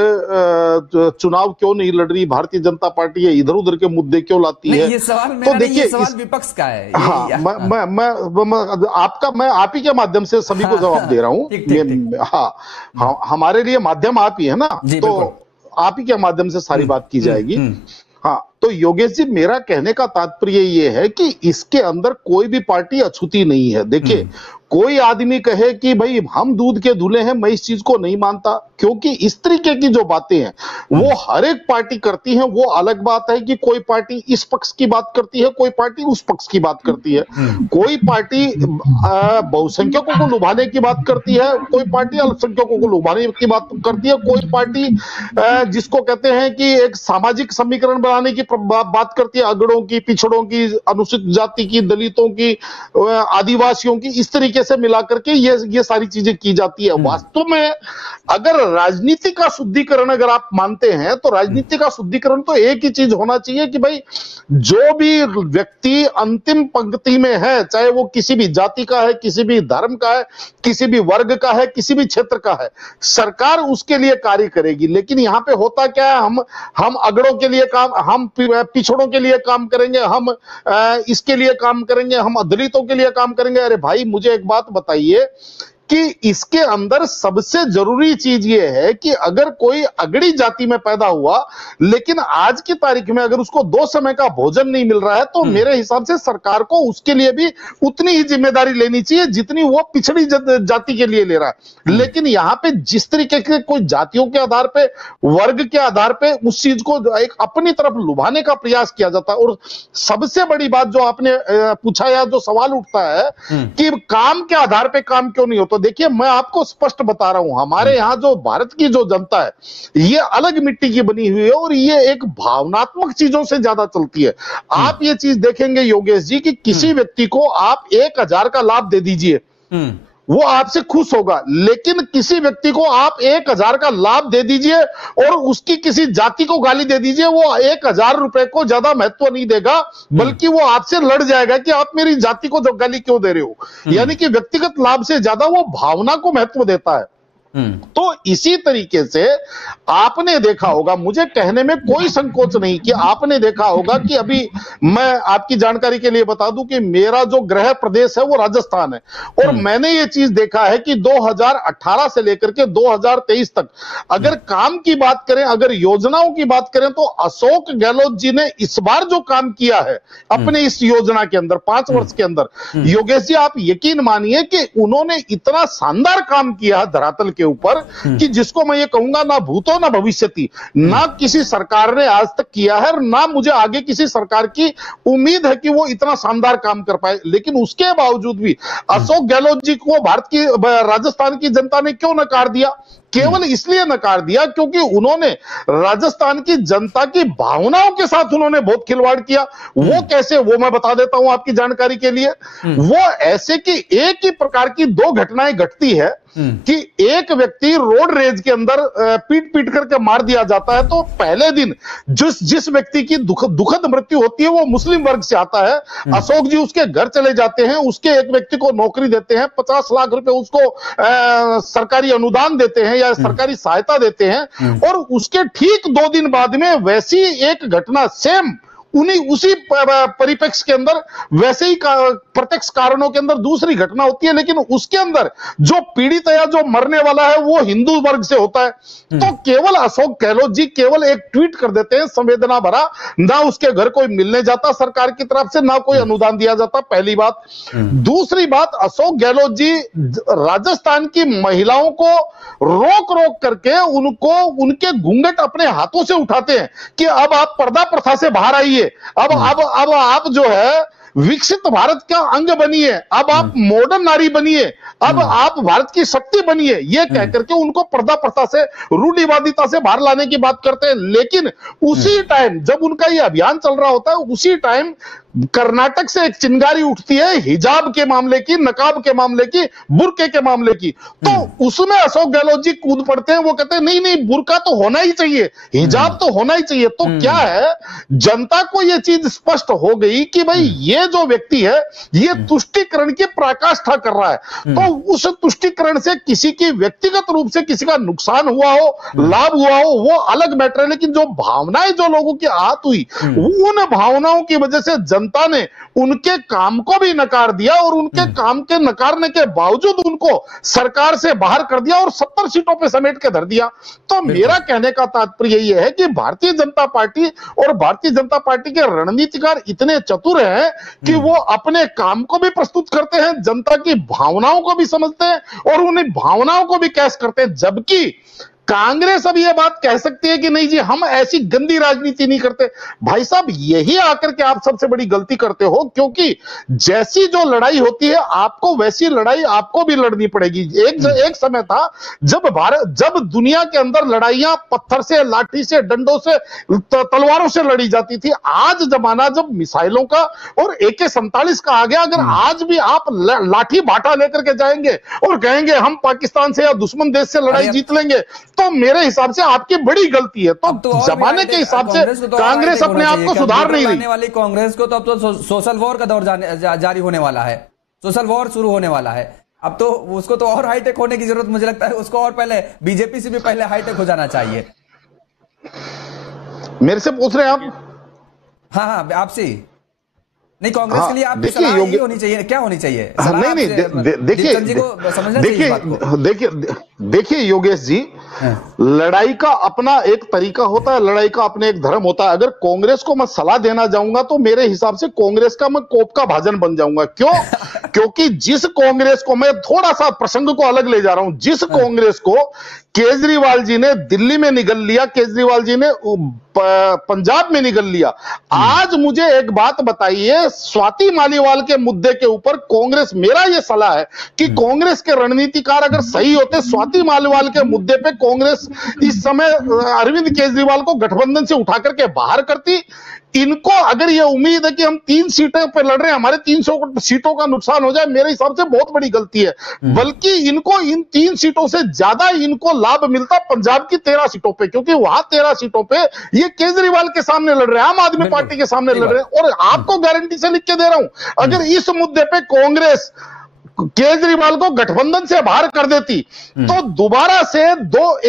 चुनाव क्यों नहीं लड़ रही, भारतीय जनता पार्टी इधर उधर के मुद्दे क्यों लाती है, ये सवाल तो देखिए सवाल विपक्ष का है। हाँ, मैं आप ही के माध्यम से सभी को जवाब दे रहा हूँ। हाँ, हमारे लिए माध्यम आप ही है ना, तो आप ही के माध्यम से सारी बात की जाएगी। हाँ, तो योगेश जी, मेरा कहने का तात्पर्य ये है कि इसके अंदर कोई भी पार्टी अछूती नहीं है। देखिए, कोई आदमी कहे कि भाई हम दूध के धुले हैं, मैं इस चीज को नहीं मानता, क्योंकि इस तरीके की जो बातें हैं वो हर एक पार्टी करती है। वो अलग बात है कि कोई पार्टी इस पक्ष की बात करती है, कोई पार्टी उस पक्ष की बात करती है, कोई पार्टी बहुसंख्यकों को लुभाने की बात करती है, कोई पार्टी अल्पसंख्यकों को लुभाने की बात करती है, कोई पार्टी जिसको कहते हैं कि एक सामाजिक समीकरण बनाने की बात करती है, अगड़ों की, पिछड़ों की, अनुसूचित जाति की, दलितों की, आदिवासियों की, इस तरीके से मिलाकर के ये सारी चीजें की जाती है। वास्तव में अगर राजनीति का शुद्धिकरण अगर आप मानते हैं तो राजनीति का शुद्धिकरण तो एक ही चीज होना चाहिए कि भाई जो भी व्यक्ति अंतिम पंक्ति में है, चाहे वो किसी भी जाति का है, किसी भी धर्म का है, किसी भी वर्ग का है, किसी भी क्षेत्र का है, सरकार उसके लिए कार्य करेगी। लेकिन यहां पे होता क्या है, हम अगड़ों के लिए काम, हम पिछड़ों के लिए काम करेंगे, हम इसके लिए काम करेंगे, हम दलितों के लिए काम करेंगे। अरे भाई, मुझे एक बात बताइए कि इसके अंदर सबसे जरूरी चीज ये है कि अगर कोई अगड़ी जाति में पैदा हुआ लेकिन आज की तारीख में अगर उसको 2 समय का भोजन नहीं मिल रहा है, तो मेरे हिसाब से सरकार को उसके लिए भी उतनी ही जिम्मेदारी लेनी चाहिए जितनी वो पिछड़ी जाति के लिए ले रहा है। लेकिन यहाँ पे जिस तरीके के कोई जातियों के आधार पे, वर्ग के आधार पे उस चीज को एक अपनी तरफ लुभाने का प्रयास किया जाता है। और सबसे बड़ी बात जो आपने पूछा या जो सवाल उठता है कि काम के आधार पे काम क्यों नहीं होता, तो देखिए मैं आपको स्पष्ट बता रहा हूं, हमारे यहां जो भारत की जो जनता है ये अलग मिट्टी की बनी हुई है और ये एक भावनात्मक चीजों से ज्यादा चलती है। आप ये चीज देखेंगे योगेश जी कि किसी व्यक्ति को आप 1000 का लाभ दे दीजिए, वो आपसे खुश होगा, लेकिन किसी व्यक्ति को आप 1000 का लाभ दे दीजिए और उसकी किसी जाति को गाली दे दीजिए, वो 1000 रुपए को ज्यादा महत्व नहीं देगा, बल्कि वो आपसे लड़ जाएगा कि आप मेरी जाति को गाली क्यों दे रहे हो। यानी कि व्यक्तिगत लाभ से ज्यादा वो भावना को महत्व देता है। तो इसी तरीके से आपने देखा होगा, मुझे कहने में कोई संकोच नहीं कि आपने देखा होगा कि अभी मैं आपकी जानकारी के लिए बता दूं कि मेरा जो गृह प्रदेश है वो राजस्थान है, और मैंने ये चीज देखा है कि 2018 से लेकर के 2023 तक अगर काम की बात करें, अगर योजनाओं की बात करें, तो अशोक गहलोत जी ने इस बार जो काम किया है अपने इस योजना के अंदर 5 वर्ष के अंदर, योगेश जी आप यकीन मानिए कि उन्होंने इतना शानदार काम किया धरातल के के ऊपर कि जिसको मैं ये कहूंगा ना भूतो ना भविष्यति, ना किसी सरकार ने आज तक किया है, ना मुझे आगे किसी सरकार की उम्मीद है कि वो इतना शानदार काम कर पाए। लेकिन उसके बावजूद भी अशोक गहलोत जी को राजस्थान की जनता ने क्यों नकार दिया? केवल इसलिए नकार दिया क्योंकि उन्होंने राजस्थान की जनता की भावनाओं के साथ उन्होंने बहुत खिलवाड़ किया। वो कैसे, वो मैं बता देता हूं आपकी जानकारी के लिए। वो ऐसे कि एक ही प्रकार की दो घटनाएं घटती है कि एक व्यक्ति रोड रेज के अंदर पीट पीट करके मार दिया जाता है, तो पहले दिन जिस व्यक्ति की दुखद मृत्यु होती है वो मुस्लिम वर्ग से आता है। अशोक जी उसके घर चले जाते हैं, उसके एक व्यक्ति को नौकरी देते हैं, 50 लाख रुपए उसको सरकारी अनुदान देते हैं या सरकारी सहायता देते हैं, और उसके ठीक 2 दिन बाद में वैसी एक घटना सेम उसी परिप्रेक्ष्य के अंदर वैसे ही प्रत्यक्ष कारणों के अंदर दूसरी घटना होती है, लेकिन उसके अंदर जो पीड़ित या जो मरने वाला है वो हिंदू वर्ग से होता है। तो केवल अशोक गहलोत जी केवल एक ट्वीट कर देते हैं संवेदना भरा, ना उसके घर कोई मिलने जाता सरकार की तरफ से, ना कोई अनुदान दिया जाता, पहली बात। दूसरी बात, अशोक गहलोत जी राजस्थान की महिलाओं को रोक रोक करके उनको उनके घूंघट अपने हाथों से उठाते हैं कि अब आप पर्दा प्रथा से बाहर आइए, अब आप जो है विकसित भारत का अंग बनिए, अब आप मॉडर्न नारी बनिए, अब आप भारत की शक्ति बनिए, ये कहकर के उनको पर्दा प्रथा से, रूढ़िवादिता से बाहर लाने की बात करते हैं। लेकिन उसी टाइम जब उनका ये अभियान चल रहा होता है, उसी टाइम कर्नाटक से एक चिंगारी उठती है हिजाब के मामले की, नकाब के मामले की, बुर्के के मामले की। तो उसमें अशोक गहलोत जी कूद पड़ते हैं। वो कहते हैं नहीं नहीं, बुर्का तो होना ही चाहिए, हिजाब तो होना ही चाहिए। तो क्या है, जनता को यह चीज स्पष्ट हो गई कि भाई ये जो व्यक्ति है ये तुष्टीकरण की पराकाष्ठा कर रहा है। तो उस तुष्टीकरण से किसी की व्यक्तिगत रूप से किसी का नुकसान हुआ हो, लाभ हुआ हो, वो अलग मैटर है। लेकिन जो भावनाएं जो लोगों की आहत हुई, उन भावनाओं की वजह से जनता ने उनके काम को भी नकार दिया, और उनके काम के नकारने के बावजूद उनको सरकार से बाहर कर दिया और 70 सीटों पर समेट के धर दिया। तो मेरा कहने का तात्पर्य यह है कि भारतीय जनता पार्टी और भारतीय जनता पार्टी के रणनीतिकार इतने चतुर हैं कि वो अपने काम को भी प्रस्तुत करते हैं, जनता की भावनाओं को भी समझते हैं और उन्हें भावनाओं को भी कैश करते हैं। जबकि कांग्रेस अब यह बात कह सकती है कि नहीं जी हम ऐसी गंदी राजनीति नहीं करते। भाई साहब, यही आकर के आप सबसे बड़ी गलती करते हो, क्योंकि जैसी जो लड़ाई होती है आपको वैसी लड़ाई आपको भी लड़नी पड़ेगी। एक समय था जब दुनिया के अंदर लड़ाइयां पत्थर से, लाठी से, डंडों से, तलवारों से लड़ी जाती थी। आज जमाना जब मिसाइलों का और AK-47 का आ गया। अगर आज भी आप लाठी बाटा लेकर के जाएंगे और कहेंगे हम पाकिस्तान से या दुश्मन देश से लड़ाई जीत लेंगे, तो मेरे हिसाब से आपकी बड़ी गलती है। तो जमाने के हिसाब से कांग्रेस अपने आप को सुधार नहीं रही। वाली कांग्रेस को तो अब तो सोशल वॉर का दौर जारी होने वाला है, सोशल वॉर शुरू होने वाला है। अब तो उसको तो और हाईटेक होने की जरूरत, मुझे लगता है उसको और पहले बीजेपी से भी पहले हाईटेक हो जाना चाहिए। मेरे से पूछ रहे हैं आप? हाँ, आपसे नहीं, कांग्रेस के लिए आपकी सलाह यही होनी चाहिए, क्या होनी चाहिए? देखिए योगेश जी, लड़ाई का अपना एक तरीका होता है, लड़ाई का अपने एक धर्म होता है। अगर कांग्रेस को मैं सलाह देना जाऊंगा तो मेरे हिसाब से कांग्रेस का मैं कोप का भाजन बन जाऊंगा। क्यों? क्योंकि जिस कांग्रेस को, मैं थोड़ा सा प्रसंग को अलग ले जा रहा हूं, जिस कांग्रेस को केजरीवाल जी ने दिल्ली में निगल लिया, केजरीवाल जी ने पंजाब में निगल लिया, आज मुझे एक बात बताइए, स्वाति मालीवाल के मुद्दे के ऊपर कांग्रेस, मेरा यह सलाह है कि कांग्रेस के रणनीतिकार अगर सही होते, स्वाति मालीवाल के मुद्दे पे कांग्रेस इस समय अरविंद केजरीवाल को गठबंधन से उठा करके बाहर करती। इनको अगर ये उम्मीद है कि हम 3 सीटों पर लड़ रहे हैं, हमारे 300 सीटों का नुकसान हो जाए, मेरे हिसाब से बहुत बड़ी गलती है। बल्कि इनको इन 3 सीटों से ज्यादा इनको लाभ मिलता पंजाब की 13 सीटों पे, क्योंकि वहां 13 सीटों पे ये केजरीवाल के सामने लड़ रहे हैं, आम आदमी पार्टी के सामने लड़ रहे हैं। और आपको गारंटी से लिख के दे रहा हूं, अगर इस मुद्दे पे कांग्रेस केजरीवाल को गठबंधन से बाहर कर देती तो दोबारा से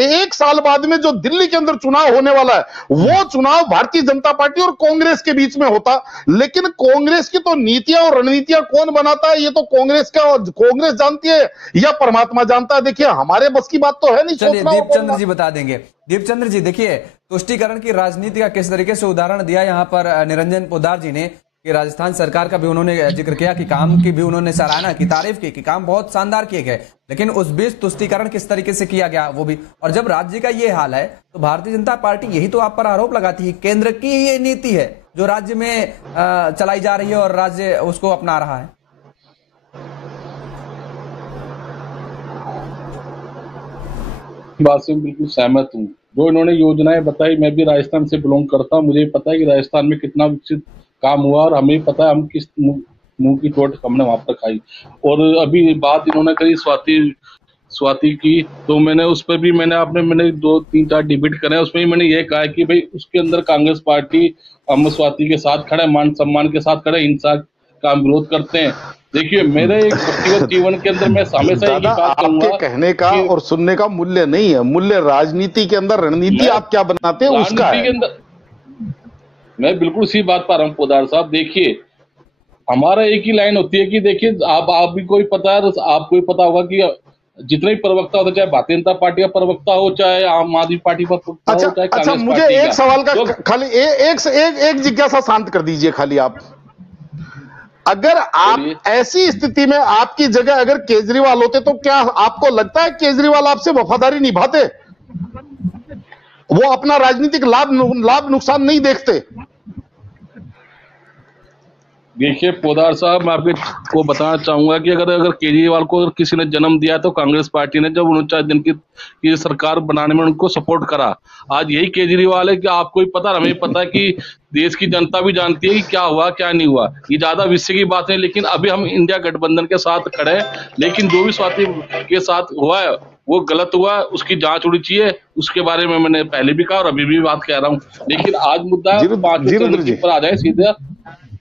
1 साल बाद में जो दिल्ली के अंदर चुनाव होने वाला है, वो चुनाव भारतीय जनता पार्टी और कांग्रेस के बीच में होता। लेकिन कांग्रेस की तो नीतियां और रणनीतियां कौन बनाता है, ये तो कांग्रेस जानती है या परमात्मा जानता है। देखिए, हमारे बस की बात तो है नहीं। चलिए, दीपचंद्र जी बता देंगे। दीपचंद्र जी, देखिए तुष्टीकरण की राजनीति का किस तरीके से उदाहरण दिया यहाँ पर निरंजन पोद्दार जी ने कि राजस्थान सरकार का भी उन्होंने जिक्र किया कि काम की भी उन्होंने सराहना की, तारीफ की कि काम बहुत शानदार किए गए, लेकिन उस बीच तुष्टीकरण किस तरीके से किया गया वो भी। और जब राज्य का ये हाल है तो भारतीय जनता पार्टी यही तो आप पर आरोप लगाती है, केंद्र की ये नीति है जो राज्य में चलाई जा रही है और राज्य उसको अपना रहा है। बात से बिल्कुल सहमत हूँ। जो इन्होंने योजनाएं बताई, मैं भी राजस्थान से बिलोंग करता हूँ, मुझे पता है कि राजस्थान में कितना विकसित काम हुआ और हमें पता है हम किस मुंह की चोट हमने वहां पर खाई। और अभी बात इन्होंने करी स्वाति की, तो मैंने उस पर भी मैंने 2-3-4 डिबेट करे, उसमें भी मैंने ये कहा कि भाई उसके अंदर कांग्रेस पार्टी हम स्वाति के साथ खड़े, मान सम्मान के साथ खड़े, हिंसा का विरोध करते हैं। देखिए मेरे एक व्यक्तिगत जीवन के अंदर मैं हमेशा एक ही बात कहूंगा, आपके कहने का और सुनने का मूल्य नहीं है, मूल्य राजनीति के अंदर रणनीति आप क्या बनाते हैं उसका है। मैं बिल्कुल सी बात पा रहा हूँ पोदार साहब। देखिए हमारा एक ही लाइन होती है कि देखिए आप भी कोई पता है, आपको भी पता होगा कि जितने भी प्रवक्ता होते, चाहे भारतीय जनता पार्टी का प्रवक्ता हो, चाहे आम आदमी पार्टी का प्रवक्ता हो, चाहे कांग्रेस पार्टी का। मुझे एक सवाल का खाली एक जिज्ञासा शांत कर दीजिए खाली आप। अगर आप ऐसी स्थिति में आपकी जगह अगर केजरीवाल होते तो क्या आपको लगता है केजरीवाल आपसे वफादारी निभाते? वो अपना राजनीतिक लाभ नुकसान नहीं देखते? देखिए पोदार साहब, मैं आपको बताना चाहूंगा कि अगर केजरीवाल को किसी ने जन्म दिया तो कांग्रेस पार्टी ने जब 49 दिन की सरकार बनाने में उनको सपोर्ट करा। आज यही केजरीवाल है कि आपको भी पता, हमें पता है कि देश की जनता भी जानती है कि क्या हुआ क्या नहीं हुआ। ये ज्यादा विषय की बात है, लेकिन अभी हम इंडिया गठबंधन के साथ खड़े हैं, लेकिन जो भी स्वाति के साथ हुआ है वो गलत हुआ, उसकी जांच होनी चाहिए। उसके बारे में मैंने पहले भी कहा और अभी भी बात कह रहा हूँ। लेकिन आज मुद्दा पर आ जाए सीधा।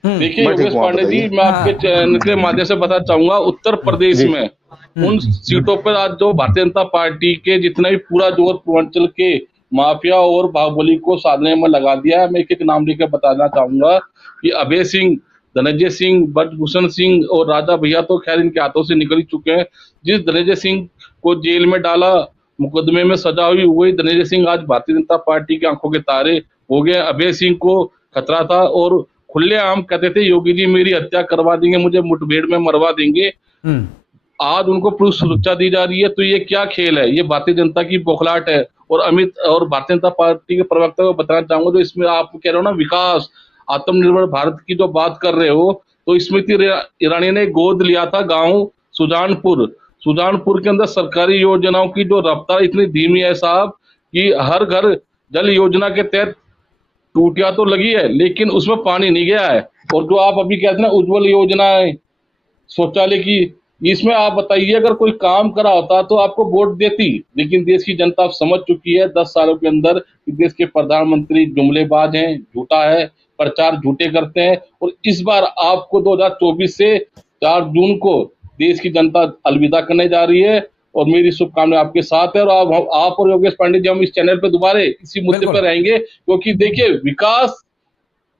देखिए योगेश पांडे जी, मैं आपके चैनल के माध्यम से बताना चाहूंगा, उत्तर प्रदेश में उन सीटों पर आज जो भारतीय जनता पार्टी के जितना भी पूरा जोर पूर्वांचल के माफिया और बाहुबली को साधने में लगा दिया है। मैं एक नाम लेकर बताना चाहूंगा कि अभय सिंह, धनंजय सिंह, ब्रजभूषण सिंह और राजा भैया तो खैर इनके हाथों से निकल चुके हैं। जिस धनंजय सिंह को जेल में डाला, मुकदमे में सजा हुई, वही धनंजय सिंह आज भारतीय जनता पार्टी की आंखों के तारे हो गए। अभय सिंह को खतरा था और खुलेआम कहते थे योगी जी मेरी हत्या करवा देंगे, मुझे मुठभेड़ में मरवा देंगे। आज उनको पुलिस सुरक्षा दी जा रही है। तो ये क्या खेल है? ये भारतीय जनता की बौखलाहट है। और अमित और भारतीय जनता पार्टी के प्रवक्ता को बताना चाहूंगा, तो इसमें आप कह रहे हो ना विकास, आत्मनिर्भर भारत की जो बात कर रहे हो, तो स्मृति ईरानी ने गोद लिया था गांव सुजानपुर के अंदर सरकारी योजनाओं की जो रफ्तार इतनी धीमी है साहब कि हर घर जल योजना के तहत टूटियां तो लगी है लेकिन उसमें पानी नहीं गया है। और जो आप अभी कहते हैं ना उज्ज्वल योजना है शौचालय की, इसमें आप बताइए अगर कोई काम करा होता तो आपको वोट देती। लेकिन देश की जनता समझ चुकी है 10 सालों के अंदर कि देश के प्रधानमंत्री जुमलेबाज हैं, झूठा है, प्रचार झूठे करते हैं। और इस बार आपको 2024 से 4 जून को देश की जनता अलविदा करने जा रही है। और मेरी शुभकामनाएं आपके साथ है। और आप और योगेश पांडे जी हम इस चैनल पे दोबारा इसी मुद्दे पर रहेंगे, क्योंकि देखिए विकास,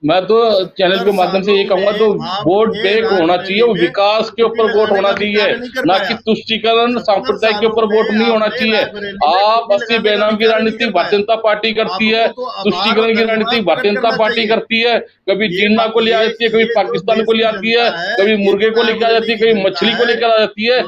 मैं तो चैनल के माध्यम से ये कहूंगा, तो वोट बैंक होना चाहिए, वो विकास के ऊपर वोट होना चाहिए, ना कि तुष्टीकरण सांप्रदाय के ऊपर वोट नहीं होना चाहिए। आप 80 बेनाम की राजनीति भारतीय जनता पार्टी करती है, तुष्टीकरण की राजनीति भारतीय जनता पार्टी करती है। कभी जीन्ना को ले आ जाती है, कभी पाकिस्तान को ले आती है, कभी मुर्गे को लेकर आ जाती है, कभी मछली को लेकर आ जाती है।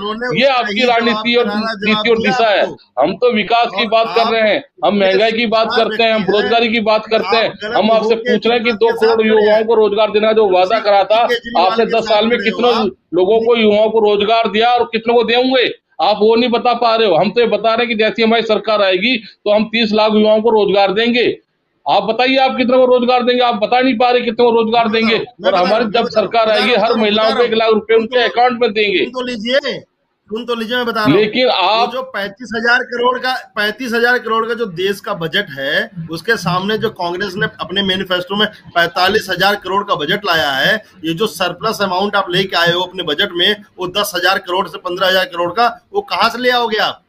ये आपकी राजनीति और नीति और दिशा है। हम तो विकास की बात कर रहे हैं, हम महंगाई की बात करते हैं, हम बेरोजगारी की बात करते हैं। हम आपसे पूछ रहे हैं कि 2 करोड़ युवाओं को रोजगार देने का जो वादा करा था आपने 10 साल में कितनों लोगों को, युवाओं को रोजगार दिया और कितनों को देंगे? आप वो नहीं बता पा रहे हो। हम तो ये बता रहे हैं कि जैसी हमारी सरकार आएगी तो हम 30 लाख युवाओं को रोजगार देंगे। आप बताइए आप कितने को रोजगार देंगे? आप बता नहीं पा रहे कितने को रोजगार देंगे। और हमारी जब सरकार आएगी हर महिलाओं को 1 लाख रुपए उनके अकाउंट में देंगे। सुन तो लीजिए, मैं बता रहा हूं। लेकिन आप जो 35,000 करोड़ का जो देश का बजट है, उसके सामने जो कांग्रेस ने अपने मैनिफेस्टो में 45,000 करोड़ का बजट लाया है, ये जो सरप्लस अमाउंट आप लेके आए हो अपने बजट में, वो 10,000 करोड़ से 15,000 करोड़ का, वो कहां से ले आओगे आप?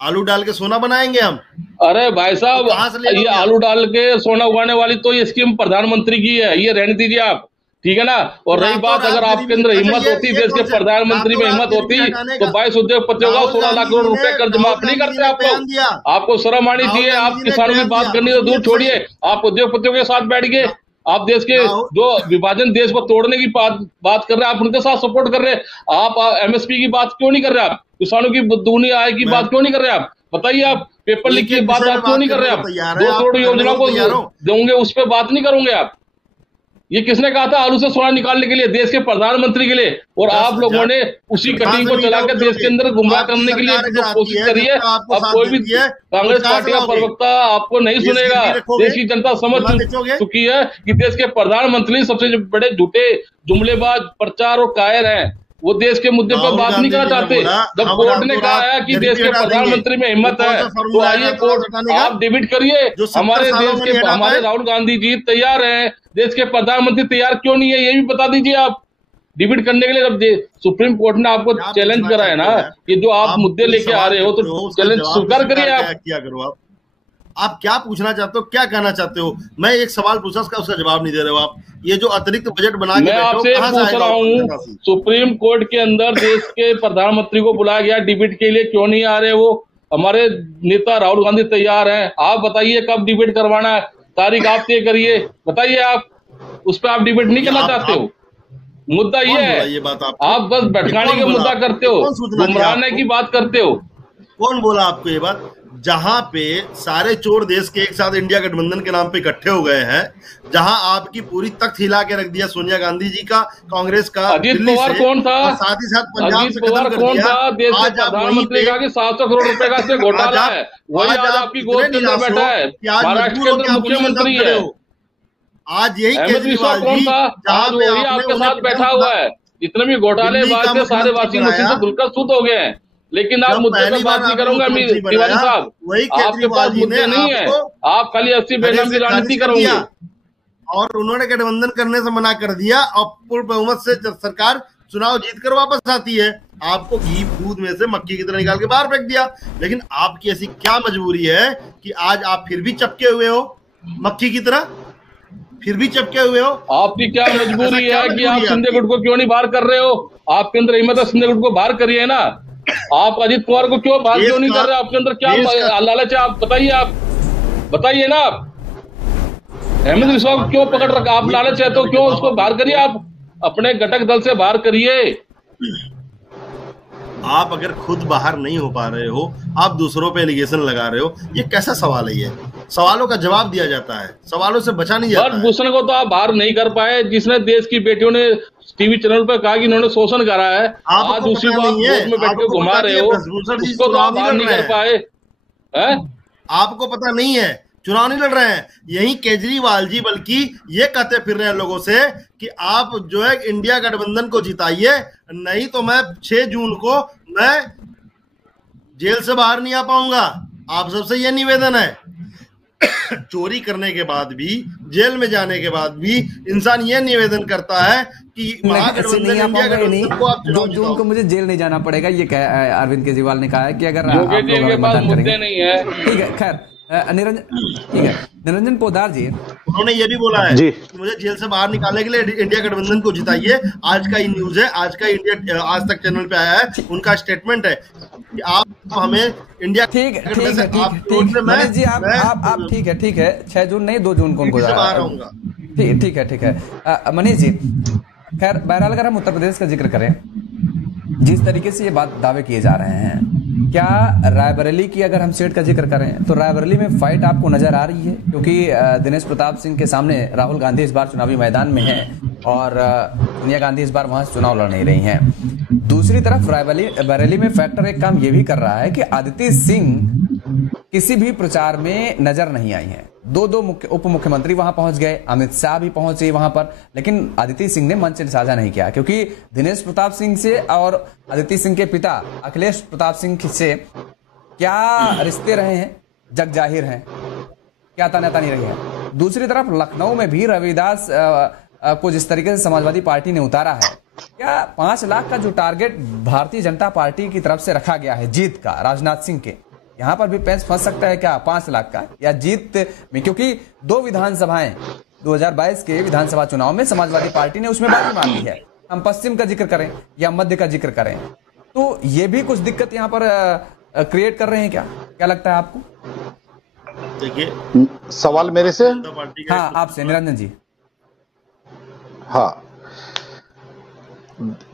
आलू डाल के सोना बनाएंगे हम? अरे भाई साहब, ये आलू डाल के सोना उगाने वाली तो ये स्कीम प्रधानमंत्री की है, ये रहने दीजिए आप, ठीक है ना। और रही बात, अगर आपके अंदर हिम्मत होती, देश के प्रधानमंत्री में हिम्मत होती, तो 22 उद्योगपतियों का 16 लाख करोड़ रुपए कर्ज माफ नहीं करते आप लोग। आपको शर्म आनी चाहिए। आप किसानों की बात करनी तो दूर छोड़िए, आप उद्योगपतियों के साथ बैठ गए, आप देश के जो विभाजन, देश को तोड़ने की बात कर रहे हैं, आप उनके साथ सपोर्ट कर रहे हैं। आप एमएसपी की बात क्यों नहीं कर रहे? आप किसानों की दुगनी आय की बात क्यों नहीं कर रहे? आप बताइए, आप पेपर लीक की बात आप क्यों नहीं कर रहे? आप 2 करोड़ योजना को दोगे, उस पर बात नहीं करोगे आप? ये किसने कहा था आलू से सोना निकालने के लिए? देश के प्रधानमंत्री के लिए। और आप लोगों ने उसी कटिंग को चलाकर देश के अंदर गुमराह करने के लिए जो कोशिश करी है। अब कोई भी कांग्रेस पार्टी का प्रवक्ता आपको नहीं सुनेगा। देश की जनता समझ चुकी है कि देश के प्रधानमंत्री सबसे बड़े झूठे, जुमलेबाज, प्रचार और कायर हैं। वो देश के मुद्दे पर बात नहीं करना चाहते। जब कोर्ट ने कहा है कि देश के प्रधानमंत्री में हिम्मत है, तो आइए कोर्ट, आप डिबेट करिए। हमारे देश के, हमारे राहुल गांधी जी तैयार हैं, देश के प्रधानमंत्री तैयार क्यों नहीं है, ये भी बता दीजिए आप। डिबेट करने के लिए जब सुप्रीम कोर्ट ने आपको चैलेंज करा है ना, कि जो आप मुद्दे लेके आ रहे हो, तो चैलेंज स्वीकार करिए। आप क्या करो, आप क्या पूछना चाहते हो, क्या कहना चाहते हो? मैं एक सवाल पूछा, उसका जवाब नहीं दे रहे हो आप। ये जो अतिरिक्त बजट बना के मैं आपसे पूछ रहा हूँ, सुप्रीम कोर्ट के अंदर देश के प्रधानमंत्री को बुलाया गया, डिबेट के लिए क्यों नहीं आ रहे वो? हमारे नेता राहुल गांधी तैयार हैं। आप बताइए कब डिबेट करवाना है, तारीख आप तय करिए, बताइए। आप उस पर आप डिबेट नहीं करना चाहते हो? मुद्दा ये है, ये बात आप बस भटकाने का मुद्दा करते हो, गुमराहने की बात करते हो। कौन बोला आपको ये बात? जहां पे सारे चोर देश के एक साथ इंडिया गठबंधन के नाम पे इकट्ठे हो गए हैं, जहां आपकी पूरी तख्त हिला के रख दिया सोनिया गांधी जी का, कांग्रेस का, अजीत पवार कौन था? साथ ही साथ पंजाब से पवार कौन था? देश के प्रधानमंत्री का कि 700 करोड़ रुपए का से घोटाला है, वही आज आपकी गोद के अंदर बैठा है, महाराष्ट्र के अंदर मुख्यमंत्री है। आज यही केजरीवाल कौन था? आज वही आपके साथ बैठा हुआ है। जितने भी घोटाले बाद से सारे वासी मशीन से धुलकर सूत हो गए हैं। लेकिन आप मुद्दे पर बात नहीं करोगे तिवारी साहब, आपके पास मुद्दे नहीं है, आप खाली 80 बेनाम की राजनीति करोगे। और उन्होंने गठबंधन करने से मना कर दिया, और पूर्ण बहुमत से सरकार चुनाव जीत कर वापस आती है। आपको घी दूध में से मक्खी की तरह निकाल के बाहर फेंक दिया। लेकिन आपकी ऐसी क्या मजबूरी है कि आज आप फिर भी चपके हुए हो मक्खी की तरह, फिर भी चपके हुए हो? आपकी क्या मजबूरी है कि आप शिंदे गुट को क्यों नहीं बाहर कर रहे हो? आपके अंदर हिम्मत है, शिंदे गुट को बाहर करिए ना। आप अजीत पवार को क्यों बाहर क्यों नहीं कर रहे? आपके अंदर क्या लालच है? आप बताइए, आप बताइए ना। आप अहमद विश्वास को क्यों पकड़ रखा? आप लालच है तो क्यों उसको बाहर करिए, आप अपने घटक दल से बाहर करिए। आप अगर खुद बाहर नहीं हो पा रहे हो, आप दूसरों पे एलिगेशन लगा रहे हो, ये कैसा सवाल है? ये सवालों का जवाब दिया जाता है, सवालों से बचा नहीं जाता। भूषण को तो आप बाहर नहीं कर पाए, जिसने देश की बेटियों ने टीवी चैनल पर कहा कि इन्होंने शोषण करा है, आज दूसरी बात में बैठ के घुमा रहे हो, उसको तो आप बाहर नहीं कर पाए। आपको पता नहीं है, चुनाव नहीं लड़ रहे हैं। यही केजरीवाल जी बल्कि ये कहते फिर रहे हैं लोगों से कि आप जो है इंडिया गठबंधन को जिताइए, नहीं तो मैं 6 जून को मैं जेल से बाहर नहीं आ पाऊंगा। आप सबसे ये निवेदन है। चोरी करने के बाद भी, जेल में जाने के बाद भी इंसान ये निवेदन करता है कि महागठबंधन इंडिया गठबंधन को आप 2 जून को मुझे जेल नहीं जाना पड़ेगा, ये अरविंद केजरीवाल ने कहा है कि अगर आप लोग मतदान करेंगे। नहीं है, ठीक है, खैर निरंजन, ठीक है, निरंजन पोद्दार जी, उन्होंने ये भी बोला है कि मुझे जेल से बाहर निकालने के लिए इंडिया गठबंधन को जिताइए। आज का ये न्यूज है, आज का इंडिया आज तक चैनल पे आया है, उनका स्टेटमेंट है कि आप हमें इंडिया, ठीक है मनीष जी, आप ठीक है 6 जून नहीं 2 जून को उनको बाहर आऊंगा। ठीक है मनीष जी। खैर बहरहाल अगर हम उत्तर प्रदेश का जिक्र करें, जिस तरीके से ये बात दावे किए जा रहे हैं, क्या रायबरेली की अगर हम सीट का जिक्र करें तो रायबरेली में फाइट आपको नजर आ रही है? क्योंकि दिनेश प्रताप सिंह के सामने राहुल गांधी इस बार चुनावी मैदान में हैं और सोनिया गांधी इस बार वहां से चुनाव लड़ नहीं रही हैं। दूसरी तरफ रायबरेली में फैक्टर एक काम ये भी कर रहा है कि अदिति सिंह किसी भी प्रचार में नजर नहीं आई हैं। 2 उप मुख्यमंत्री वहां पहुंच गए, अमित शाह भी पहुंचे वहां पर, लेकिन अदिति सिंह ने मंच साझा नहीं किया, क्योंकि दिनेश प्रताप सिंह से और अदिति सिंह के पिता अखिलेश प्रताप सिंह से क्या रिश्ते रहे हैं जग जाहिर है, क्या तानातानी रही है। दूसरी तरफ लखनऊ में भी रविदास को जिस तरीके से समाजवादी पार्टी ने उतारा है, क्या 5 लाख का जो टारगेट भारतीय जनता पार्टी की तरफ से रखा गया है जीत का राजनाथ सिंह के, यहां पर भी पेंच फंस सकता है क्या 5 लाख का या जीत में? क्योंकि 2 विधानसभाएं 2022 के विधानसभा चुनाव में समाजवादी पार्टी ने उसमें बाजी मारी है। हम पश्चिम का जिक्र करें या मध्य का जिक्र करें तो ये भी कुछ दिक्कत यहां पर क्रिएट कर रहे हैं क्या लगता है आपको? देखिए, सवाल मेरे से, हाँ आपसे निरंजन जी। हाँ,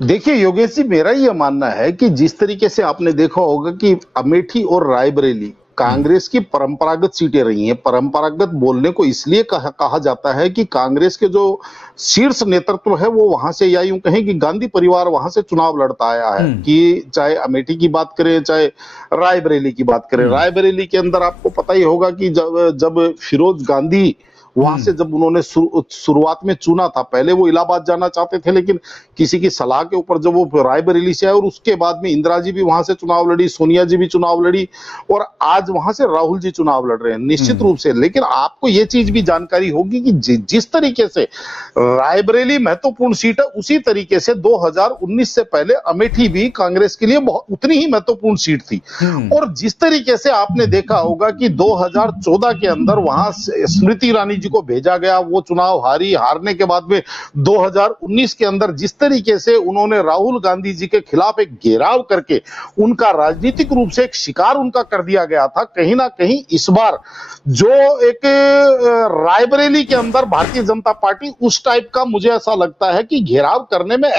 देखिए योगेश जी, मेरा ये मानना है कि जिस तरीके से आपने देखा होगा कि अमेठी और रायबरेली कांग्रेस की परंपरागत सीटें रही हैं। परंपरागत बोलने को इसलिए कहा जाता है कि कांग्रेस के जो शीर्ष नेतृत्व है वो वहां से, या यूं कहें कि गांधी परिवार वहां से चुनाव लड़ता आया है। कि चाहे अमेठी की बात करें, चाहे रायबरेली की बात करें। रायबरेली के अंदर आपको पता ही होगा कि जब फिरोज गांधी वहां से जब उन्होंने शुरुआत में चुना था, पहले वो इलाहाबाद जाना चाहते थे, लेकिन किसी की सलाह के ऊपर जब वो रायबरेली से आए, और उसके बाद में इंदिरा जी भी वहां से चुनाव लड़ी, सोनिया जी भी चुनाव लड़ी, और आज वहां से राहुल जी चुनाव लड़ रहे हैं निश्चित रूप से। लेकिन आपको ये चीज भी जानकारी होगी कि जिस तरीके से रायबरेली महत्वपूर्ण सीट है, उसी तरीके से 2019 से पहले अमेठी भी कांग्रेस के लिए उतनी ही महत्वपूर्ण सीट थी। और जिस तरीके से आपने देखा होगा कि 2014 के अंदर वहां स्मृति ईरानी जी को भेजा गया, वो चुनाव हारने के बाद में 2019 के अंदर जिस तरीके से उन्होंने राहुल गांधी जी के खिलाफ एक घेराव करके उनका राजनीतिक रूप से एक शिकार उनका कर दिया गया था, कहीं ना कहीं इस बार जो एक रायबरेली के अंदर भारतीय जनता पार्टी उस टाइप का, मुझे ऐसा लगता है कि घेराव करने में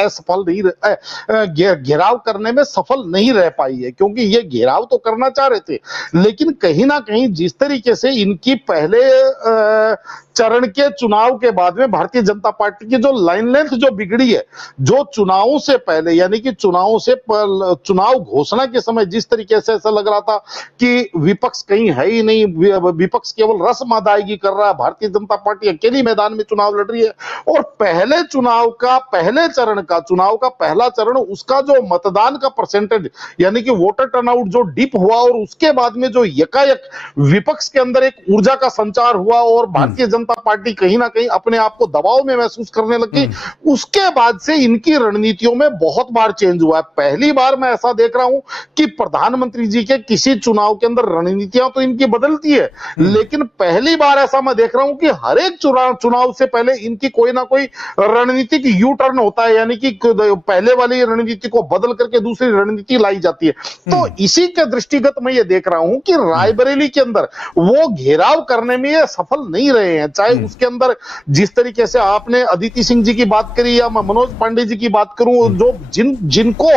सफल नहीं रह पाई है। क्योंकि ये घेराव तो करना चाह रहे थे, लेकिन कहीं ना कहीं जिस तरीके से इनकी पहले चरण के चुनाव के बाद में भारतीय जनता पार्टी की जो लाइन लेंथ जो बिगड़ी है, जो चुनावों से पहले यानी कि चुनाव घोषणा के समय जिस तरीके से ऐसा लग रहा था कि विपक्ष कहीं है ही नहीं, विपक्ष केवल रस्म अदायगी कर रहा है, भारतीय जनता पार्टी अकेली मैदान में चुनाव लड़ रही है। और पहले चुनाव का पहला चरण, उसका जो मतदान का परसेंटेज यानी कि वोटर टर्नआउट जो डिप हुआ, और उसके बाद में जो यकायक विपक्ष के अंदर एक ऊर्जा का संचार हुआ और भारतीय जनता पार्टी कहीं ना कहीं अपने आप को दबाव में महसूस करने लगी, उसके बाद से इनकी रणनीतियों में बहुत बार चेंज हुआ है। पहली बार मैं ऐसा देख रहा हूं कि प्रधानमंत्री जी के किसी चुनाव के अंदर रणनीतियां तो इनकी बदलती है, लेकिन पहली बार ऐसा मैं देख रहा हूं कि हर एक चुनाव से पहले इनकी कोई ना कोई रणनीतिक यू टर्न होता है, यानी कि पहले वाली रणनीति को बदल करके दूसरी रणनीति लाई जाती है। तो इसी के दृष्टिगत मैं ये देख रहा हूं कि रायबरेली के अंदर वो घेराव करने में ये सफल नहीं रहे हैं। चाहे उसके अंदर जिस तरीके से आपने अदिति सिंह जी की बात करी या मैं मनोज पांडे जी की बात करूं, जो जिनको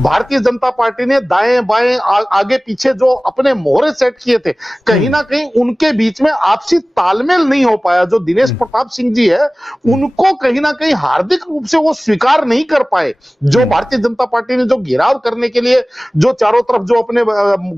भारतीय जनता पार्टी ने दाएं बाएं आगे पीछे जो अपने मोहरे सेट किए थे, कहीं ना कहीं उनके बीच में आपसी तालमेल नहीं हो पाया। जो दिनेश प्रताप सिंह जी है, उनको कहीं ना कहीं हार्दिक रूप से वो स्वीकार नहीं कर पाए। जो भारतीय जनता पार्टी ने जो घेराव करने के लिए जो चारों तरफ जो अपने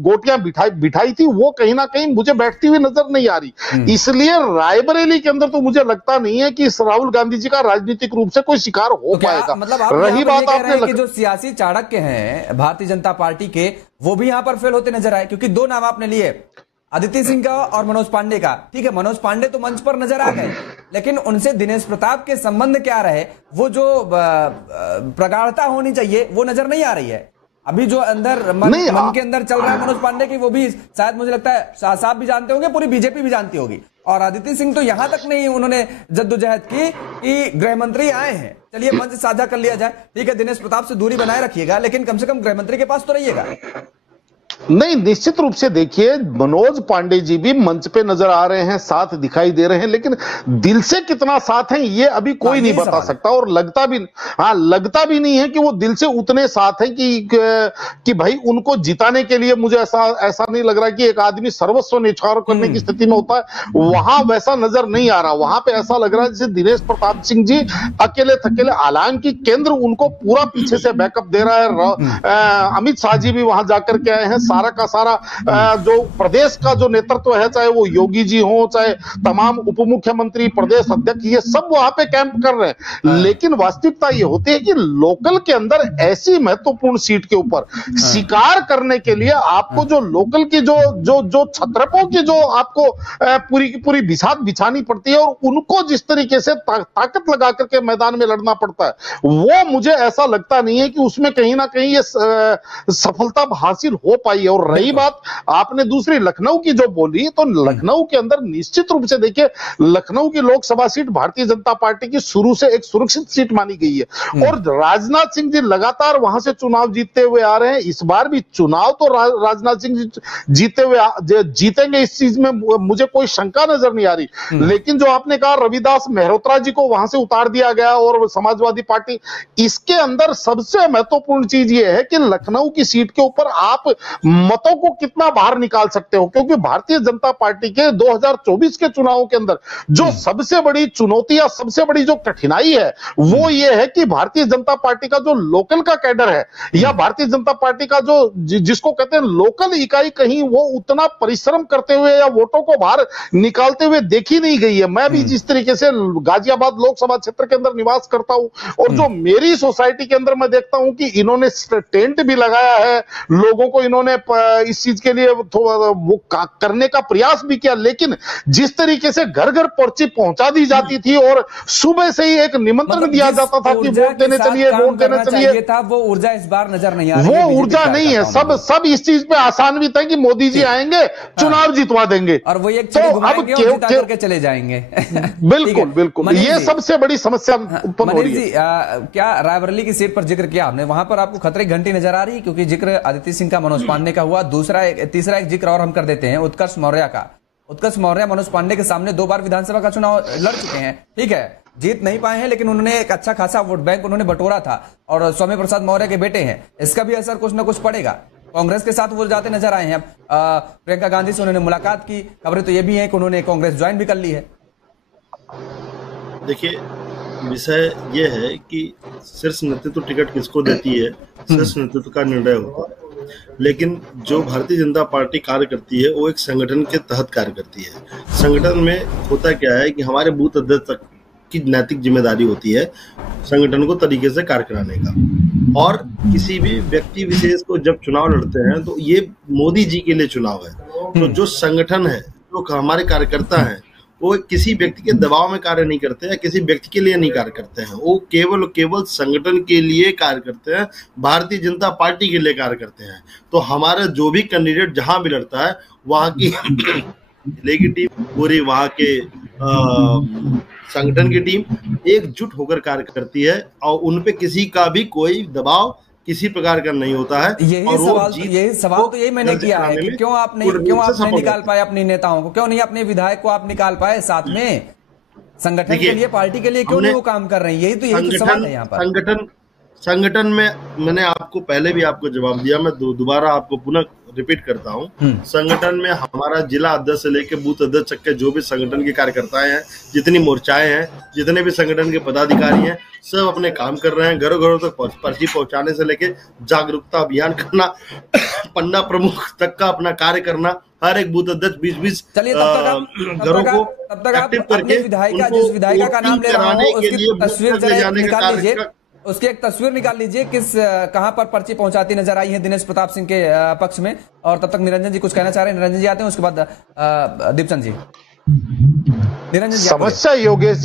गोटियां बिठाई थी, वो कहीं ना कहीं मुझे बैठती हुई नजर नहीं आ रही। इसलिए रायबरेली के अंदर तो मुझे लगता नहीं है कि राहुल गांधी जी का राजनीतिक रूप से कोई शिकार हो पाएगा। मतलब आप रही बात आपने कि जो सियासी चाणक्य हैं भारतीय जनता पार्टी के, वो भी यहां पर फेल होते नजर आए, क्योंकि दो नाम आपने लिए, अदिति सिंह का और मनोज पांडे का। ठीक है, मनोज पांडे तो मंच पर नजर आ गए, लेकिन उनसे दिनेश प्रताप के संबंध क्या रहे, वो जो प्रगाढ़ता होनी चाहिए वो नजर नहीं आ रही है। अभी जो अंदर मन के अंदर चल रहा है मनोज पांडे की, वो भी शायद मुझे लगता है शाह साहब भी जानते होंगे, पूरी बीजेपी भी जानती होगी। और अदिति सिंह तो यहां तक नहीं उन्होंने जद्दोजहद की कि गृह मंत्री आए हैं, चलिए मंच साझा कर लिया जाए, ठीक है दिनेश प्रताप से दूरी बनाए रखिएगा, लेकिन कम से कम गृह मंत्री के पास तो रहिएगा। नहीं, निश्चित रूप से देखिए, मनोज पांडे जी भी मंच पे नजर आ रहे हैं, साथ दिखाई दे रहे हैं, लेकिन दिल से कितना साथ है ये अभी कोई नहीं बता सकता। और लगता भी नहीं है कि वो दिल से उतने साथ हैं कि भाई उनको जिताने के लिए, मुझे ऐसा नहीं लग रहा कि एक आदमी सर्वस्व न्यौछावर करने की स्थिति में होता है, वहां वैसा नजर नहीं आ रहा। वहां पे ऐसा लग रहा है जैसे दिनेश प्रताप सिंह जी अकेले थकेले, हालांकि केंद्र उनको पूरा पीछे से बैकअप दे रहा है। अमित शाह जी भी वहां जाकर के आए हैं, सारा का सारा जो प्रदेश का जो नेतृत्व है, चाहे वो योगी जी हो, चाहे तमाम उप मुख्यमंत्री, प्रदेश अध्यक्ष, ये सब वहां पे कैंप कर रहे हैं। लेकिन वास्तविकता ये होती है कि लोकल के अंदर ऐसी महत्वपूर्ण सीट के ऊपर शिकार करने के लिए आपको जो लोकल की जो छत्रपों की जो आपको पूरी की पूरी बिसात बिछानी पड़ती है, और उनको जिस तरीके से ताकत लगा करके मैदान में लड़ना पड़ता है, वो मुझे ऐसा लगता नहीं है कि उसमें कहीं ना कहीं ये सफलता हासिल हो पाए। पाई है। और रही बात आपने दूसरी लखनऊ की जो बोली, तो लखनऊ के अंदर निश्चित रूप से देखिए, लखनऊ की लोकसभा सीट भारतीय जनता पार्टी की शुरू से एक सुरक्षित सीट मानी गई है और राजनाथ सिंह जी लगातार वहां से चुनाव जीतते हुए आ रहे हैं। इस बार भी चुनाव तो राजनाथ सिंह जी जीतेंगे, इस चीज में मुझे कोई शंका नजर नहीं आ रही। लेकिन जो आपने कहा रविदास मेहरोत्रा जी को वहां से उतार दिया गया और समाजवादी पार्टी, इसके अंदर सबसे महत्वपूर्ण चीज यह है कि लखनऊ की सीट के ऊपर आप मतों को कितना बाहर निकाल सकते हो, क्योंकि भारतीय जनता पार्टी के 2024 के चुनावों के अंदर जो सबसे बड़ी चुनौती या सबसे बड़ी जो कठिनाई है वो ये है कि भारतीय जनता पार्टी का जो लोकल का कैडर है या भारतीय जनता पार्टी का जो जिसको कहते हैं लोकल इकाई, कहीं वो उतना परिश्रम करते हुए या वोटों को बाहर निकालते हुए देखी नहीं गई है। मैं भी जिस तरीके से गाजियाबाद लोकसभा क्षेत्र के अंदर निवास करता हूं और जो मेरी सोसाइटी के अंदर मैं देखता हूं कि इन्होंने टेंट भी लगाया है, लोगों को इन्होंने इस चीज के लिए वो करने का प्रयास भी किया, लेकिन जिस तरीके से घर घर पर्ची पहुंचा दी जाती थी और सुबह से ही एक निमंत्रण दिया जाता था कि वोट देने चलिए, वोट देने चलिए, था वो ऊर्जा इस बार नजर नहीं आ रही। वो ऊर्जा नहीं है। सब इस चीज पे आसान्वित है कि मोदी जी आएंगे, चुनाव जितवा देंगे और वो एक छड़ी घुमाएंगे और जिता करके चले जाएंगे। बिल्कुल बिल्कुल, ये सबसे बड़ी समस्या उत्पन्न हो रही है। क्या रायबरेली की सीट पर जिक्र किया आपने, वहां पर आपको खतरे की घंटी नजर आ रही है? क्योंकि जिक्र आदित्य सिंह का, मनोज पांडे का हुआ, तीसरा एक जिक्र और हम कर देते हैं उत्कर्ष मौर्य का। उत्कर्ष मौर्य मनोज पांडे के सामने 2 बार विधानसभा का चुनाव लड़ चुके हैं, ठीक है, जीत नहीं पाए हैं, लेकिन उन्होंने एक अच्छा खासा वोट बैंक उन्होंने बटोरा था और स्वामी प्रसाद मौर्य के बेटे हैं। इसका भी असर कुछ ना कुछ पड़ेगा। कांग्रेस के साथ वो जाते नजर आए हैं। अब प्रियंका गांधी से उन्होंने मुलाकात की, खबरें तो ये भी है कि उन्होंने कांग्रेस ज्वाइन भी कर ली है। देखिए, विषय ये है कि शीर्ष नेतृत्व टिकट किसको देती है, शीर्ष नेतृत्व का निर्णय होगा। लेकिन जो भारतीय जनता पार्टी कार्य करती है वो एक संगठन के तहत कार्य करती है। संगठन में होता क्या है कि हमारे बूथ अध्यक्ष तक की नैतिक जिम्मेदारी होती है संगठन को तरीके से कार्य कराने का। और किसी भी व्यक्ति विशेष को जब चुनाव लड़ते हैं तो ये मोदी जी के लिए चुनाव है। तो जो संगठन है, जो हमारे कार्यकर्ता हैं, वो किसी व्यक्ति के दबाव में कार्य नहीं करते हैं, किसी व्यक्ति के लिए नहीं कार्य करते हैं, वो केवल संगठन के लिए कार्य करते हैं, भारतीय जनता पार्टी के लिए कार्य करते हैं। तो हमारा जो भी कैंडिडेट जहां भी लड़ता है वहां की जिले की टीम, पूरी वहां के संगठन की टीम एकजुट होकर कार्य करती है और उनपे किसी का भी कोई दबाव किसी प्रकार का नहीं होता है। यही सवाल तो यही मैंने किया है कि क्यों आप नहीं निकाल पाए अपने नेताओं को, क्यों नहीं अपने विधायक को आप निकाल पाए साथ में, संगठन के लिए, पार्टी के लिए क्यों नहीं वो काम कर रहे हैं? यही तो सवाल है यहाँ पर। संगठन में मैंने आपको पहले भी आपको जवाब दिया, मैं दोबारा आपको पुनः रिपीट करता हूँ। संगठन में हमारा जिला अध्यक्ष से लेकर बूथ अध्यक्ष तक के जो भी संगठन के कार्यकर्ता हैं, जितनी मोर्चाएं हैं, जितने भी संगठन के पदाधिकारी हैं, सब अपने काम कर रहे हैं। घरों घरों तक पर्ची पहुंचाने से लेकर जागरूकता अभियान करना, पन्ना प्रमुख तक का अपना कार्य करना, हर एक बूथ अध्यक्ष 20-20 घरों को एक्टिव करके जिस विधायिका का नाम ले रहा हूं उसकी तस्वीर निकाल लीजिए, उसकी एक तस्वीर निकाल लीजिए, कहां पर पर्ची पहुंचाती नजर आई है दिनेश प्रताप सिंह के पक्ष में। और तब तक निरंजन जी कुछ कहना चाह रहे हैं, निरंजन जी आते हैं, उसके बाद दीपचंद जी। समस्या योगेश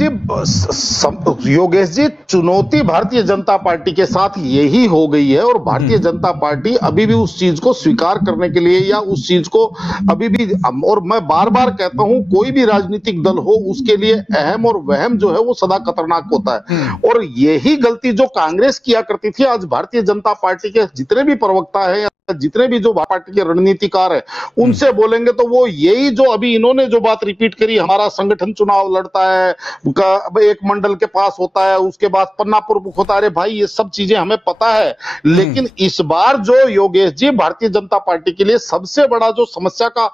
जी चुनौती भारतीय जनता पार्टी के साथ यही हो गई है और भारतीय जनता पार्टी अभी भी उस चीज को स्वीकार करने के लिए या उस चीज को अभी भी, और मैं बार बार कहता हूं कोई भी राजनीतिक दल हो उसके लिए अहम और वहम जो है वो सदा खतरनाक होता है। और यही गलती जो कांग्रेस किया करती थी, आज भारतीय जनता पार्टी के जितने भी प्रवक्ता है, जितने भी जो पार्टी के रणनीतिकार है, उनसे बोलेंगे तो वो यही जो अभी इन्होंने जो बात रिपीट करी, हमारा संगठन चुनाव लड़ता है, एक मंडल के पास होता है, उसके बाद पन्ना प्रमुख होता है, अरे भाई ये सब चीजें हमें पता है। लेकिन इस बार जो योगेश जी भारतीय जनता पार्टी के लिए सबसे बड़ा जो समस्या का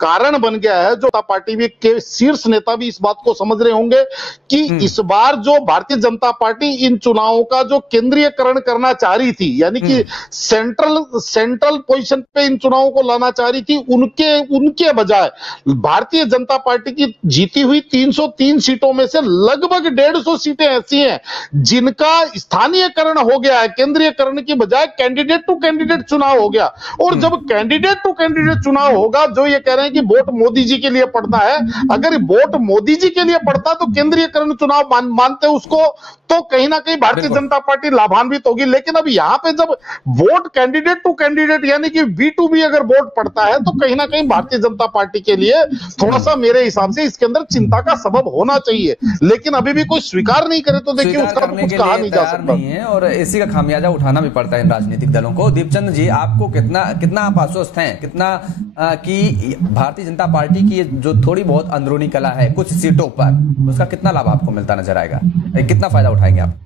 कारण बन गया है, जो पार्टी भी के शीर्ष नेता भी इस बात को समझ रहे होंगे कि इस बार जो भारतीय जनता पार्टी इन चुनावों का जो केंद्रीयकरण करना चाह रही थी, यानी कि सेंट्रल पोजीशन पे इन चुनावों को लाना चाह रही थी, उनके बजाय भारतीय जनता पार्टी की जीती हुई 303 सीटों में से लगभग 150 सीटें ऐसी हैं जिनका स्थानीयकरण हो गया है, केंद्रीयकरण की बजाय कैंडिडेट टू कैंडिडेट चुनाव हो गया। और जब कैंडिडेट टू कैंडिडेट चुनाव होगा, जो ये कह रहे हैं कि वोट मोदी जी के लिए पड़ता है। अगर वोट मोदी जी के लिए पड़ता तो केंद्रीयकरण चुनाव मानते उसको, तो कहीं ना कहीं भारतीय जनता पार्टी लाभान्वित होगी। लेकिन अब यहां पे जब वोट कैंडिडेट टू कैंडिडेट यानी कि B2B अगर वोट पड़ता है तो कहीं ना कहीं भारतीय जनता पार्टी के लिए थोड़ा सा मेरे हिसाब से इसके अंदर चिंता का सबब होना चाहिए। लेकिन अभी भी कोई स्वीकार नहीं करे तो देखिए उसका तो कुछ कहा नहीं जा सकता नहीं है, और इसी का खामियाजा उठाना भी पड़ता है इन राजनीतिक दलों को। दीपचंद जी, आपको कितना आप आश्वस्त हैं, कितना कि भारतीय जनता पार्टी की जो थोड़ी बहुत अंदरूनी कला है कुछ सीटों पर, उसका कितना लाभ आपको मिलता नजर आएगा, कितना फायदा उठाएंगे आप?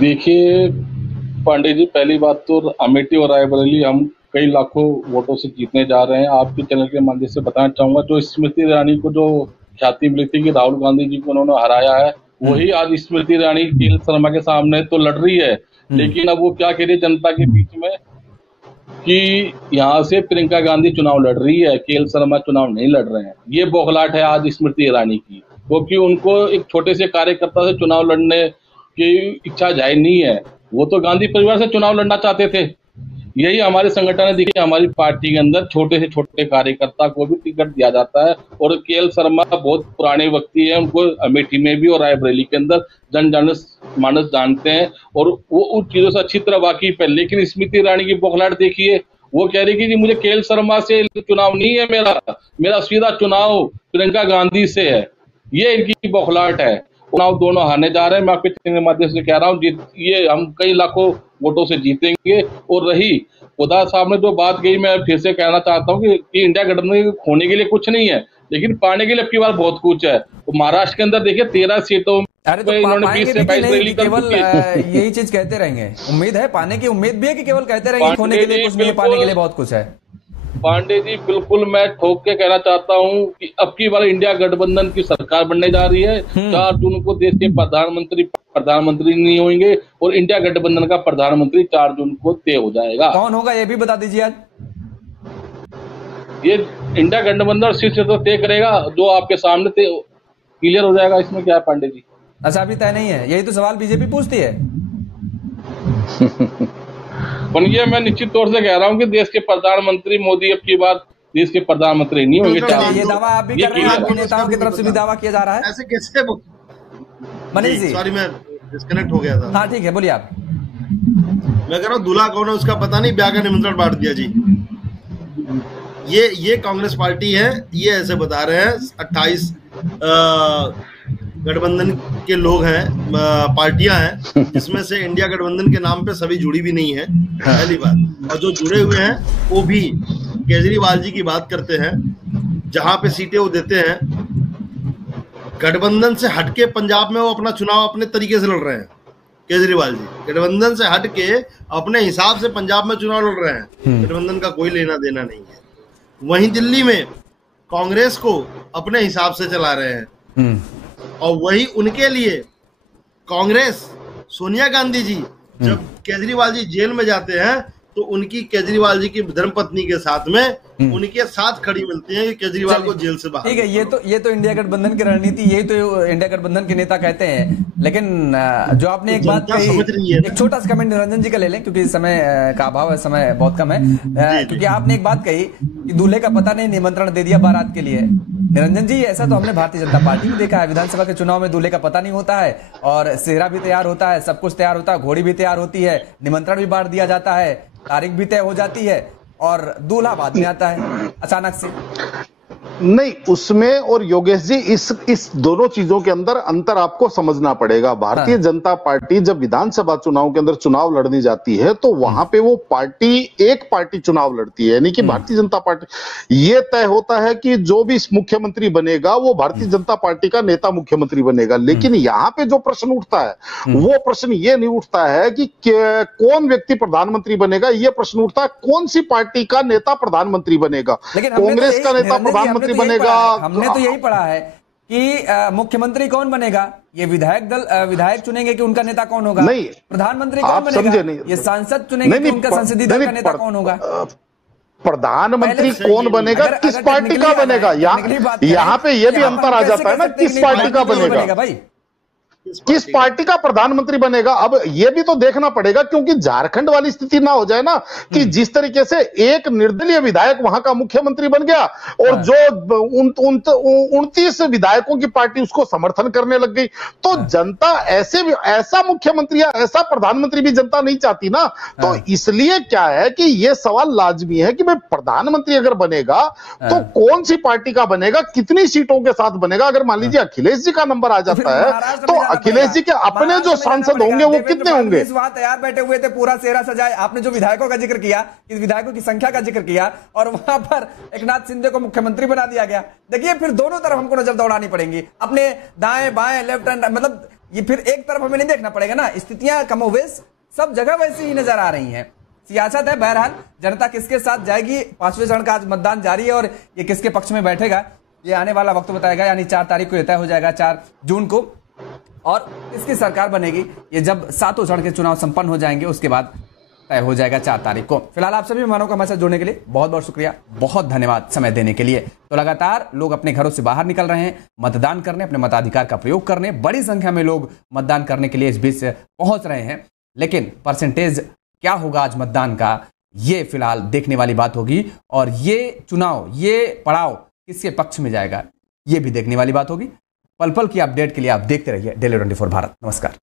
देखिए पांडे जी, पहली बात तो अमेठी और रायबरेली हम कई लाखों वोटों से जीतने जा रहे हैं। आपके चैनल के माध्यम से बताना चाहूंगा, जो स्मृति ईरानी को जो ख्याति मिली थी कि राहुल गांधी जी को उन्होंने हराया है, वही आज स्मृति ईरानी केएल शर्मा के सामने तो लड़ रही है। लेकिन अब वो क्या कह रही है जनता के बीच में कि यहाँ से प्रियंका गांधी चुनाव लड़ रही है, केएल शर्मा चुनाव नहीं लड़ रहे हैं। ये बौखलाहट है आज स्मृति ईरानी की, क्योंकि उनको एक छोटे से कार्यकर्ता से चुनाव लड़ने की इच्छा जाहिर नहीं है। वो तो गांधी परिवार से चुनाव लड़ना चाहते थे। यही हमारे संगठन है, देखिए हमारी पार्टी के अंदर छोटे से छोटे कार्यकर्ता को भी टिकट दिया जाता है। और केएल शर्मा बहुत पुराने व्यक्ति हैं, उनको अमेठी में भी और रायबरेली के अंदर मानस जानते हैं और वो उन चीजों से अच्छी तरह वाकिफ है। लेकिन स्मृति ईरानी की बौखलाहट देखिए, वो कह रही कि जी मुझे केएल शर्मा से चुनाव नहीं है, मेरा सीधा चुनाव प्रियंका गांधी से है। ये इनकी बौखलाहट है। चुनाव दोनों हारने जा रहे हैं। मैं आपके चैनल के माध्यम से कह रहा हूँ, ये हम कई लाखों वोटों से जीतेंगे। और रही खुदा साहब ने जो बात कही, मैं फिर से कहना चाहता हूँ कि इंडिया गठबंधन खोने के लिए कुछ नहीं है, लेकिन पाने के लिए अब की बार बहुत कुछ है। तो महाराष्ट्र के अंदर देखिए 13 सीटों तो इन्होंने 20 से 22 रैली कर केवल यही चीज कहते रहेंगे। उम्मीद है, पाने की उम्मीद भी है कि केवल कहते रहेंगे खोने के लिए कुछ नहीं, पाने के लिए बहुत कुछ है। पांडे जी बिल्कुल, मैं ठोक के कहना चाहता हूं कि अब की बार इंडिया गठबंधन की सरकार बनने जा रही है। 4 जून को देश के प्रधानमंत्री नहीं होंगे और इंडिया गठबंधन का प्रधानमंत्री 4 जून को तय हो जाएगा। कौन होगा ये भी बता दीजिए आज। ये इंडिया गठबंधन शीर्ष तो तय करेगा, जो आपके सामने क्लियर हो जाएगा। इसमें क्या है पांडे जी? अच्छा, अभी तय नहीं है, यही तो सवाल बीजेपी पूछती है। पर ये मैं निश्चित तौर से कह रहा हूँ कि देश के प्रधानमंत्री मोदी अब की बार देश के प्रधानमंत्री नहीं होंगे। ये दावा आप भी कर रहे हैं, आपके नेताओं की तरफ से भी दावा किया जा रहा है। ऐसे कैसे? मनीष जी, सॉरी मैं डिस्कनेक्ट हो गया था। हाँ ठीक है, बोलिए आप। मैं कह रहा हूँ दूल्हा कौन है उसका पता नहीं, ब्याह का निमंत्रण बांट दिया जी। ये कांग्रेस पार्टी है, ये ऐसे बता रहे हैं 28 गठबंधन के लोग हैं, पार्टियां हैं, जिसमें से इंडिया गठबंधन के नाम पे सभी जुड़ी भी नहीं है, पहली बात। और जो जुड़े हुए हैं वो भी केजरीवाल जी की बात करते हैं, जहां पे सीटें वो देते हैं। गठबंधन से हटके पंजाब में वो अपना चुनाव अपने तरीके से लड़ रहे हैं। केजरीवाल जी गठबंधन से हटके अपने हिसाब से पंजाब में चुनाव लड़ रहे हैं, गठबंधन का कोई लेना देना नहीं है। वहीं दिल्ली में कांग्रेस को अपने हिसाब से चला रहे हैं, और वही उनके लिए कांग्रेस, सोनिया गांधी जी जब केजरीवाल जी जेल में जाते हैं तो उनकी केजरीवाल जी की धर्मपत्नी के साथ में उनके साथ खड़ी मिलती है कि केजरीवाल को जेल से बाहर। ठीक है, ये तो इंडिया गठबंधन की रणनीति, यही तो इंडिया गठबंधन के नेता कहते हैं। लेकिन जो आपने एक बात कही, एक छोटा सा कमेंट निरंजन जी का ले लें क्योंकि समय का अभाव है, समय बहुत कम है। क्योंकि आपने एक बात कही कि दूल्हे का पता नहीं, निमंत्रण दे दिया बारात के लिए। निरंजन जी, ऐसा तो हमने भारतीय जनता पार्टी में देखा है, विधानसभा के चुनाव में दूल्हे का पता नहीं होता है और सेहरा भी तैयार होता है, सब कुछ तैयार होता है, घोड़ी भी तैयार होती है, निमंत्रण भी बांट दिया जाता है, तारीख भी तय हो जाती है और दूल्हा बाद में आता है अचानक से। नहीं, उसमें और योगेश जी इस दोनों चीजों के अंदर अंतर आपको समझना पड़ेगा। भारतीय जनता पार्टी जब विधानसभा चुनाव के अंदर चुनाव लड़ने जाती है तो वहां पे वो पार्टी एक पार्टी चुनाव लड़ती है, यानी कि भारतीय जनता पार्टी। ये तय होता है कि जो भी मुख्यमंत्री बनेगा वो भारतीय जनता पार्टी का नेता मुख्यमंत्री बनेगा। लेकिन यहाँ पे जो प्रश्न उठता है वो प्रश्न ये नहीं उठता है कि कौन व्यक्ति प्रधानमंत्री बनेगा, ये प्रश्न उठता है कौन सी पार्टी का नेता प्रधानमंत्री बनेगा। कांग्रेस का नेता प्रधानमंत्री बनेगा। हमने तो यही पढ़ा है कि मुख्यमंत्री कौन बनेगा, ये विधायक चुनेंगे कि उनका नेता कौन होगा। नहीं, प्रधानमंत्री कौन बनेगा, ये सांसद चुनेंगे कि उनका संसदीय दल का नेता कौन होगा। प्रधानमंत्री कौन बनेगा, किस पार्टी का बनेगा, यहाँ पे ये भी अंतर आ जाता है ना, किस पार्टी का बनेगा भाई। किस पार्टी का प्रधानमंत्री बनेगा। अब यह भी तो देखना पड़ेगा, क्योंकि झारखंड वाली स्थिति ना हो जाए ना कि जिस तरीके से एक निर्दलीय विधायक वहां का मुख्यमंत्री बन गया और जो 29 विधायकों की पार्टी उसको समर्थन करने लग गई, तो जनता ऐसा मुख्यमंत्री या ऐसा प्रधानमंत्री भी जनता नहीं चाहती ना। तो इसलिए क्या है कि यह सवाल लाजमी है कि भाई प्रधानमंत्री अगर बनेगा तो कौन सी पार्टी का बनेगा, कितनी सीटों के साथ बनेगा। अगर मान लीजिए अखिलेश जी का नंबर आ जाता है तो अखिलेश जी के अपने जो सांसद होंगे वो कितने होंगे। वहां तैयार बैठे हुए थे, पूरा सेहरा सजाए। आपने जो विधायकों का जिक्र किया, इस विधायकों की संख्या का जिक्र किया, और वहां पर एकनाथ शिंदे को मुख्यमंत्री बना दिया गया। देखिए फिर दोनों तरफ हमको नजर दौड़ानी पड़ेगी, अपने दाएं बाएं लेफ्ट एंड, मतलब ये फिर एक तरफ हमें नहीं देखना पड़ेगा ना। स्थितियां कमोवेश सब जगह वैसी ही नजर आ रही हैं। सियासत है, बहरहाल जनता किसके साथ जाएगी। 5वें चरण का आज मतदान जारी है और ये किसके पक्ष में बैठेगा ये आने वाला वक्त बताएगा। यानी 4 तारीख को ये तय हो जाएगा, 4 जून को। और किसकी सरकार बनेगी ये जब 7वें चरण के चुनाव संपन्न हो जाएंगे उसके बाद तय हो जाएगा 4 तारीख को। फिलहाल आप सभी मेहमानों का हमारे साथ जुड़ने के लिए बहुत बहुत शुक्रिया, बहुत धन्यवाद समय देने के लिए। तो लगातार लोग अपने घरों से बाहर निकल रहे हैं मतदान करने, अपने मताधिकार का प्रयोग करने। बड़ी संख्या में लोग मतदान करने के लिए इस बीच पहुंच रहे हैं, लेकिन परसेंटेज क्या होगा आज मतदान का, ये फिलहाल देखने वाली बात होगी। और ये चुनाव, ये पड़ाव किसके पक्ष में जाएगा ये भी देखने वाली बात होगी। पल पल की अपडेट के लिए आप देखते रहिए Daily 24 भारत। नमस्कार।